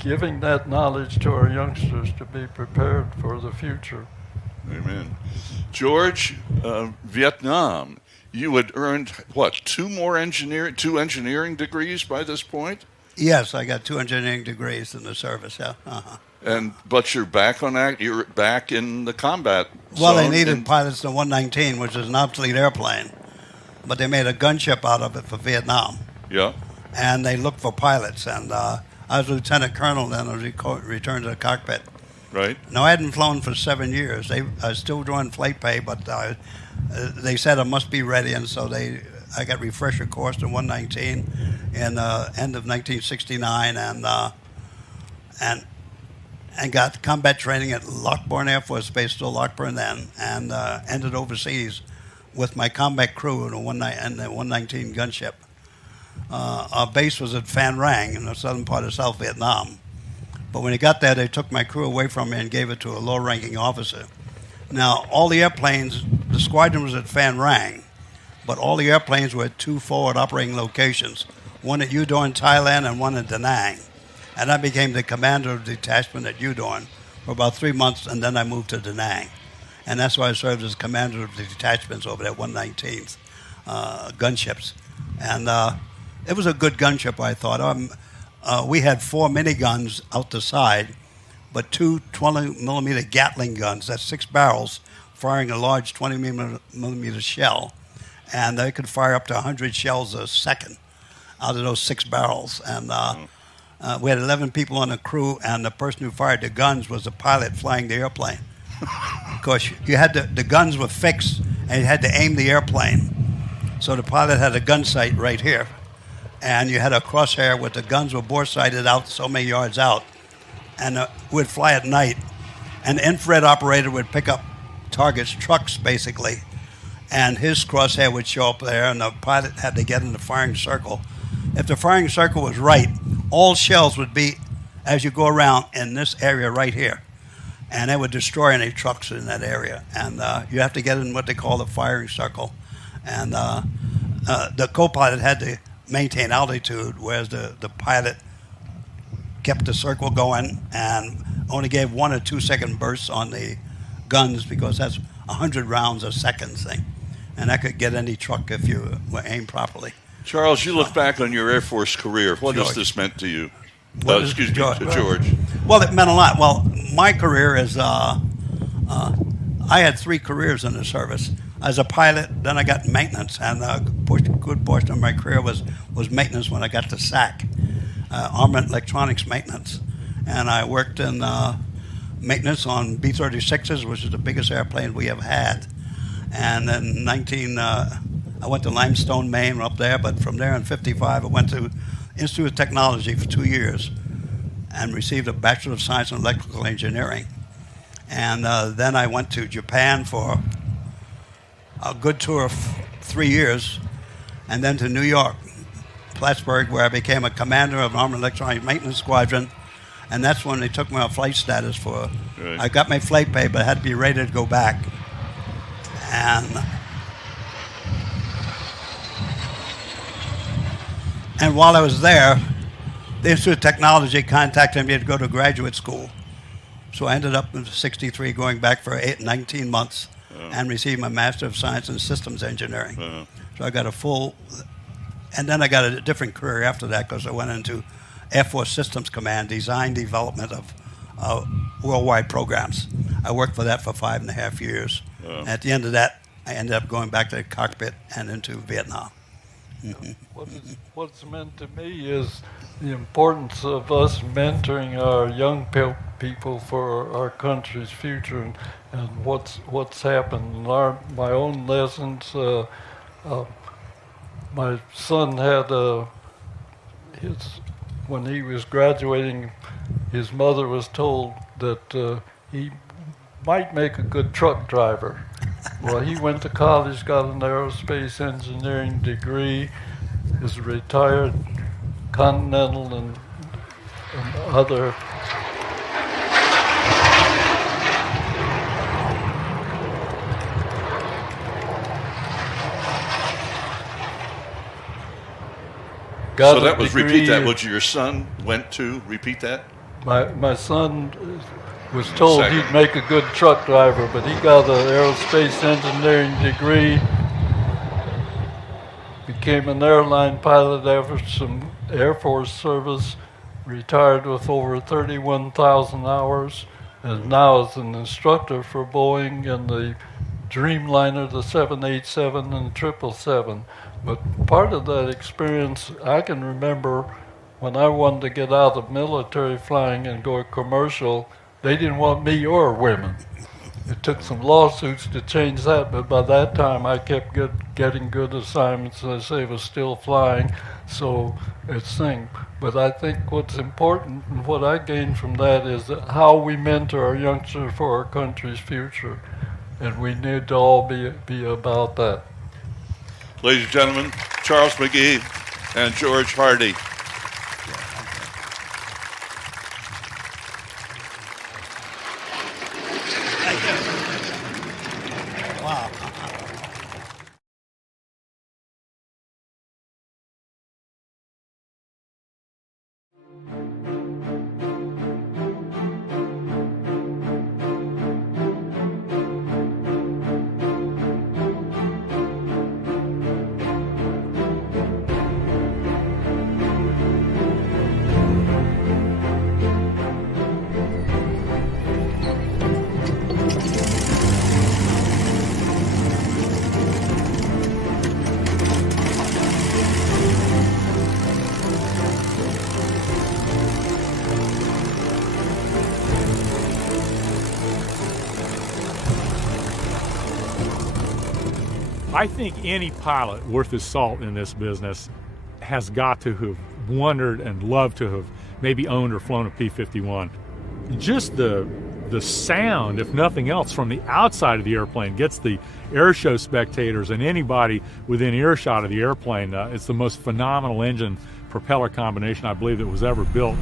giving that knowledge to our youngsters to be prepared for the future. Amen. George, Vietnam, you had earned, what, two engineering degrees by this point? Yes, I got 2 engineering degrees in the service, yeah. But you're back on that, you're back in the combat Well, they zone needed pilots in 119, which is an obsolete airplane, but they made a gunship out of it for Vietnam. Yeah. And they looked for pilots, and I was lieutenant colonel then. I was returned to the cockpit. Right. Now, I hadn't flown for 7 years. I was still drawing flight pay, but they said I must be ready, and so I got refresher course in 119 in end of 1969, and got combat training at Lockbourne Air Force Base, still Lockbourne then, and ended overseas with my combat crew in the 119 gunship. Our base was at Phan Rang in the southern part of South Vietnam. But when he got there, they took my crew away from me and gave it to a low-ranking officer. Now, all the airplanes, the squadron was at Phan Rang, but all the airplanes were at 2 forward operating locations, one at Udon, Thailand, and one at Da Nang. And I became the commander of the detachment at Udon for about 3 months, and then I moved to Da Nang. And that's why I served as commander of the detachments over there, 119th gunships. And it was a good gunship, I thought. We had 4 miniguns out the side, but 2 20-millimeter Gatling guns, that's 6 barrels, firing a large 20-millimeter shell. And they could fire up to 100 shells a second out of those 6 barrels. And we had 11 people on the crew, and the person who fired the guns was the pilot flying the airplane. Of course, you had the guns were fixed, and you had to aim the airplane. So the pilot had a gun sight right here, and you had a crosshair with the guns were bore-sighted out so many yards out, and we'd fly at night, and the infrared operator would pick up targets, trucks basically, and his crosshair would show up there, and the pilot had to get in the firing circle. If the firing circle was right, all shells would be, as you go around, in this area right here, and they would destroy any trucks in that area. And you have to get in what they call the firing circle. And the co-pilot had to maintain altitude, whereas the pilot kept the circle going and only gave 1 or 2 second bursts on the guns, because that's 100 rounds a second thing. And that could get any truck if you were aimed properly. Charles, you look back on your Air Force career. What has this meant to you? Excuse me, to George. Well, it meant a lot. Well, my career is, I had 3 careers in the service. As a pilot, then I got maintenance, and a good portion of my career was maintenance when I got to SAC, Armament Electronics Maintenance. And I worked in maintenance on B-36s, which is the biggest airplane we have had. And then I went to Limestone, Maine, up there, but from there in 55, I went to Institute of Technology for 2 years and received a Bachelor of Science in Electrical Engineering. And then I went to Japan for a good tour of 3 years, and then to New York, Plattsburgh, where I became a commander of an Armored Electronic Maintenance Squadron, and that's when they took me on flight status for. Right. I got my flight pay, but I had to be ready to go back. And while I was there, the Institute of Technology contacted me to go to graduate school. So I ended up in 63 going back for 19 months and received my Master of Science in Systems Engineering. So I got a full, and then I got a different career after that, because I went into Air Force Systems Command, design development of worldwide programs. I worked for that for 5.5 years. At the end of that, I ended up going back to the cockpit and into Vietnam. What's meant to me is the importance of us mentoring our young people for our country's future and what's happened. My own lessons. My son had when he was graduating, his mother was told that he might make a good truck driver. Well, he went to college, got an aerospace engineering degree, is retired Continental and other. So that was, repeat that, what your son went to, repeat that? My son was told he'd make a good truck driver, but he got an aerospace engineering degree, became an airline pilot after some Air Force service, retired with over 31,000 hours, and now is an instructor for Boeing in the Dreamliner, the 787 and 777. But part of that experience, I can remember when I wanted to get out of military flying and go commercial, they didn't want me or women. It took some lawsuits to change that, but by that time I kept getting good assignments, and I say was still flying, so it's thing. But I think what's important and what I gained from that is that how we mentor our youngsters for our country's future, and we need to all be about that. Ladies and gentlemen, Charles McGee and George Hardy. Wow. I think any pilot worth his salt in this business has got to have wondered and loved to have maybe owned or flown a P-51. Just the sound, if nothing else, from the outside of the airplane gets the air show spectators and anybody within earshot of the airplane. It's the most phenomenal engine propeller combination I believe that was ever built.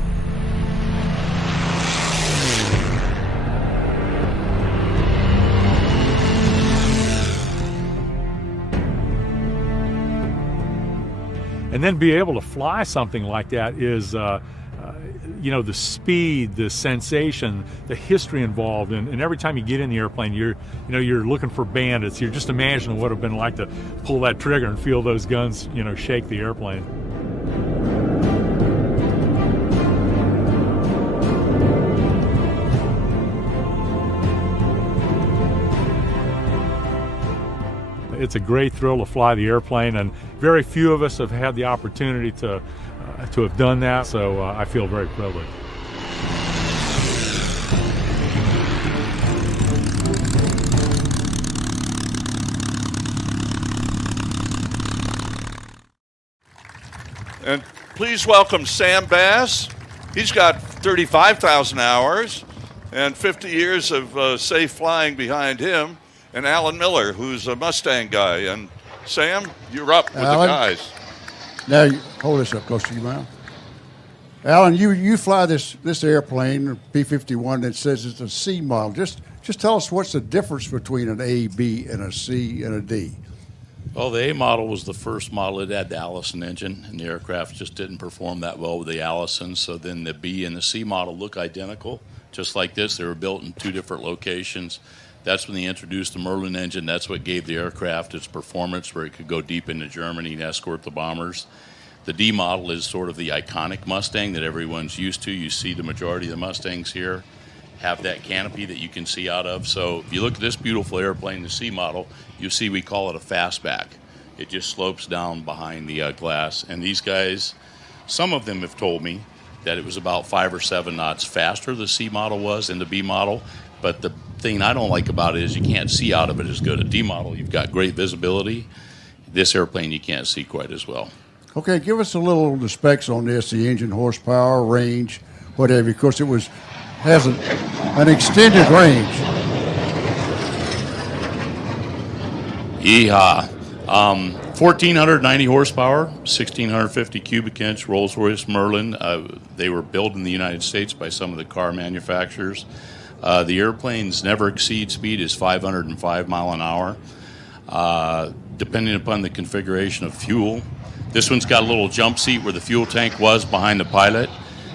And then be able to fly something like that is, you know, the speed, the sensation, the history involved, and every time you get in the airplane, you're looking for bandits. You're just imagining what it would have been like to pull that trigger and feel those guns, shake the airplane. It's a great thrill to fly the airplane, and very few of us have had the opportunity to have done that, so I feel very privileged. And please welcome Sam Bass. He's got 35,000 hours and 50 years of safe flying behind him. And Alan Miller, who's a Mustang guy. And Sam, you're up with Alan, the guys. Now, hold this up close to your mouth. Alan, you fly this airplane, P-51, that says it's a C model. Just tell us what's the difference between an A, B, and a C, and a D. Well, the A model was the first model. It had the Allison engine, and the aircraft just didn't perform that well with the Allison. So then the B and the C model look identical, just like this. They were built in two different locations. That's when they introduced the Merlin engine. That's what gave the aircraft its performance, where it could go deep into Germany and escort the bombers. The D model is sort of the iconic Mustang that everyone's used to. You see the majority of the Mustangs here have that canopy that you can see out of. So if you look at this beautiful airplane, the C model, you see we call it a fastback. It just slopes down behind the glass. And these guys, some of them have told me that it was about 5 or 7 knots faster, the C model was, than the B model. But the thing I don't like about it is you can't see out of it as good. A D model, you've got great visibility. This airplane, you can't see quite as well. Okay, give us a little the specs on this, the engine horsepower, range, whatever. Of course, has an extended range. Yeehaw. 1,490 horsepower, 1,650 cubic inch Rolls-Royce Merlin. They were built in the United States by some of the car manufacturers. The airplane's never exceed speed is 505 mile an hour, depending upon the configuration of fuel. This one's got a little jump seat where the fuel tank was behind the pilot.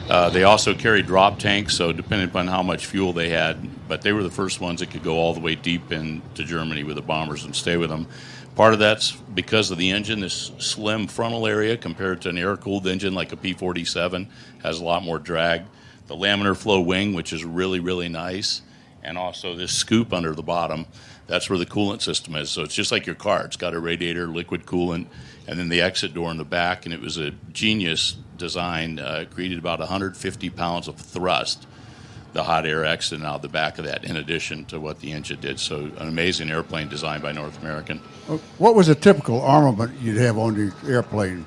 They also carried drop tanks, so depending upon how much fuel they had, but they were the first ones that could go all the way deep into Germany with the bombers and stay with them. Part of that's because of the engine, this slim frontal area compared to an air-cooled engine like a P-47 has a lot more drag. The laminar flow wing, which is really, really nice, and also this scoop under the bottom, that's where the coolant system is. So it's just like your car. It's got a radiator, liquid coolant, and then the exit door in the back, and it was a genius design, created about 150 pounds of thrust, the hot air exiting out the back of that, in addition to what the engine did. So an amazing airplane designed by North American. What was a typical armament you'd have on the airplane?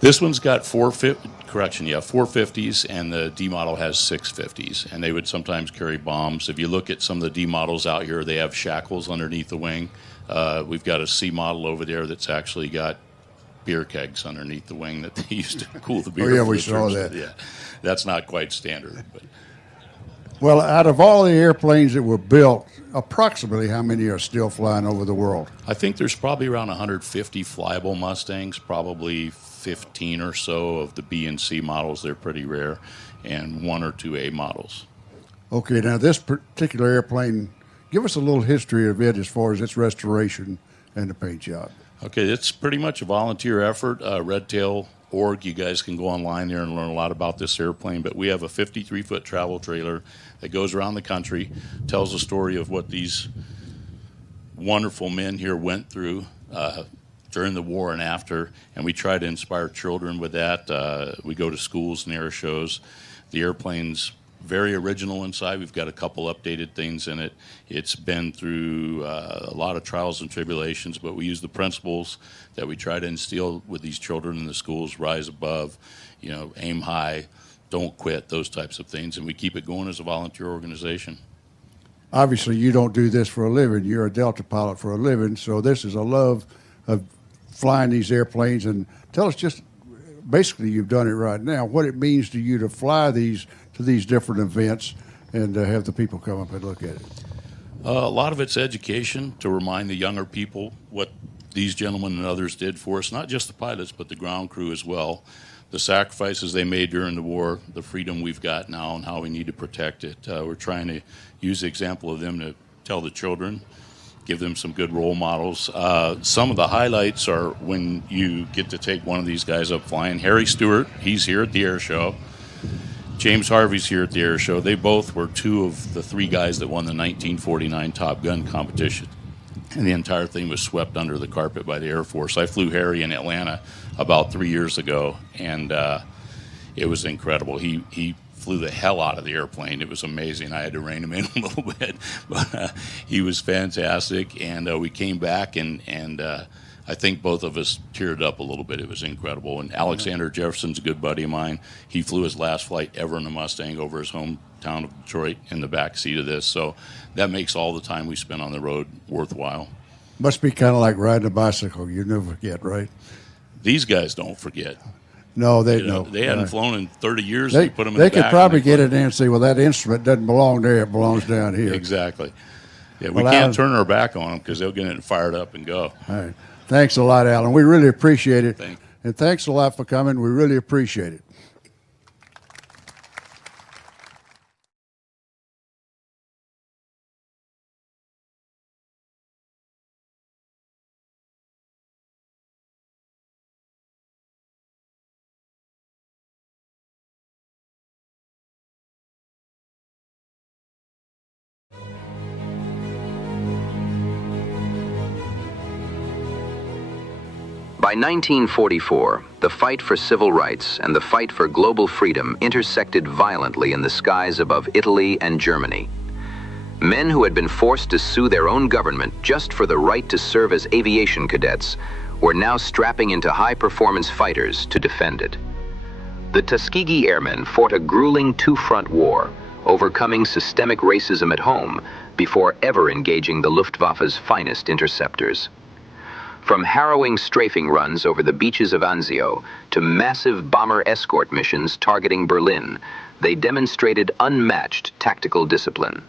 This one's got 450s, and the D model has 650s, and they would sometimes carry bombs. If you look at some of the D models out here, they have shackles underneath the wing. We've got a C model over there that's actually got beer kegs underneath the wing that they used to cool the beer. Oh, yeah, we saw that. Yeah, that's not quite standard. But. Well, out of all the airplanes that were built, approximately how many are still flying over the world? I think there's probably around 150 flyable Mustangs, probably 15 or so of the B and C models. They're pretty rare, and 1 or 2 A models. Okay, now this particular airplane, give us a little history of it as far as its restoration and the paint job. Okay, it's pretty much a volunteer effort. Redtail.org, you guys can go online there and learn a lot about this airplane, but we have a 53-foot travel trailer that goes around the country, tells the story of what these wonderful men here went through during the war and after, and we try to inspire children with that. We go to schools and air shows. The airplane's very original inside. We've got a couple updated things in it. It's been through a lot of trials and tribulations, but we use the principles that we try to instill with these children in the schools: rise above, aim high, don't quit, those types of things, and we keep it going as a volunteer organization. Obviously, you don't do this for a living. You're a Delta pilot for a living, so this is a love of flying these airplanes. And tell us just, basically you've done it right now, what it means to you to fly these to these different events and have the people come up and look at it. A lot of it's education, to remind the younger people what these gentlemen and others did for us, not just the pilots, but the ground crew as well. The sacrifices they made during the war, the freedom we've got now, and how we need to protect it. We're trying to use the example of them to tell the children, give them some good role models. Some of the highlights are when you get to take one of these guys up flying. Harry Stewart, he's here at the air show. James Harvey's here at the air show. They both were 2 of the 3 guys that won the 1949 Top Gun competition. And the entire thing was swept under the carpet by the Air Force. I flew Harry in Atlanta about 3 years ago, and it was incredible. He flew the hell out of the airplane. It was amazing. I had to rein him in a little bit, but he was fantastic. And we came back, and I think both of us teared up a little bit. It was incredible. And Alexander Jefferson's a good buddy of mine. He flew his last flight ever in a Mustang over his hometown of Detroit in the back seat of this. So that makes all the time we spend on the road worthwhile. Must be kind of like riding a bicycle. You never forget, right? These guys don't forget. No, they don't. They hadn't flown in 30 years. They put them in the They could back probably get in there and say, well, that instrument doesn't belong there. It belongs down here. Exactly. Yeah, we Well, can't Alan, turn our back on them because they'll get it fired up and go. All right. Thanks a lot, Alan. We really appreciate it. And thanks a lot for coming. We really appreciate it. By 1944, the fight for civil rights and the fight for global freedom intersected violently in the skies above Italy and Germany. Men who had been forced to sue their own government just for the right to serve as aviation cadets were now strapping into high-performance fighters to defend it. The Tuskegee Airmen fought a grueling 2-front war, overcoming systemic racism at home before ever engaging the Luftwaffe's finest interceptors. From harrowing strafing runs over the beaches of Anzio to massive bomber escort missions targeting Berlin, they demonstrated unmatched tactical discipline.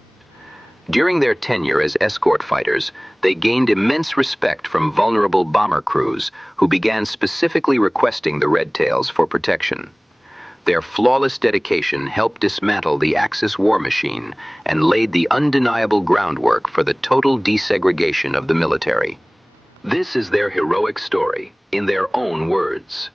During their tenure as escort fighters, they gained immense respect from vulnerable bomber crews who began specifically requesting the Red Tails for protection. Their flawless dedication helped dismantle the Axis war machine and laid the undeniable groundwork for the total desegregation of the military. This is their heroic story, in their own words.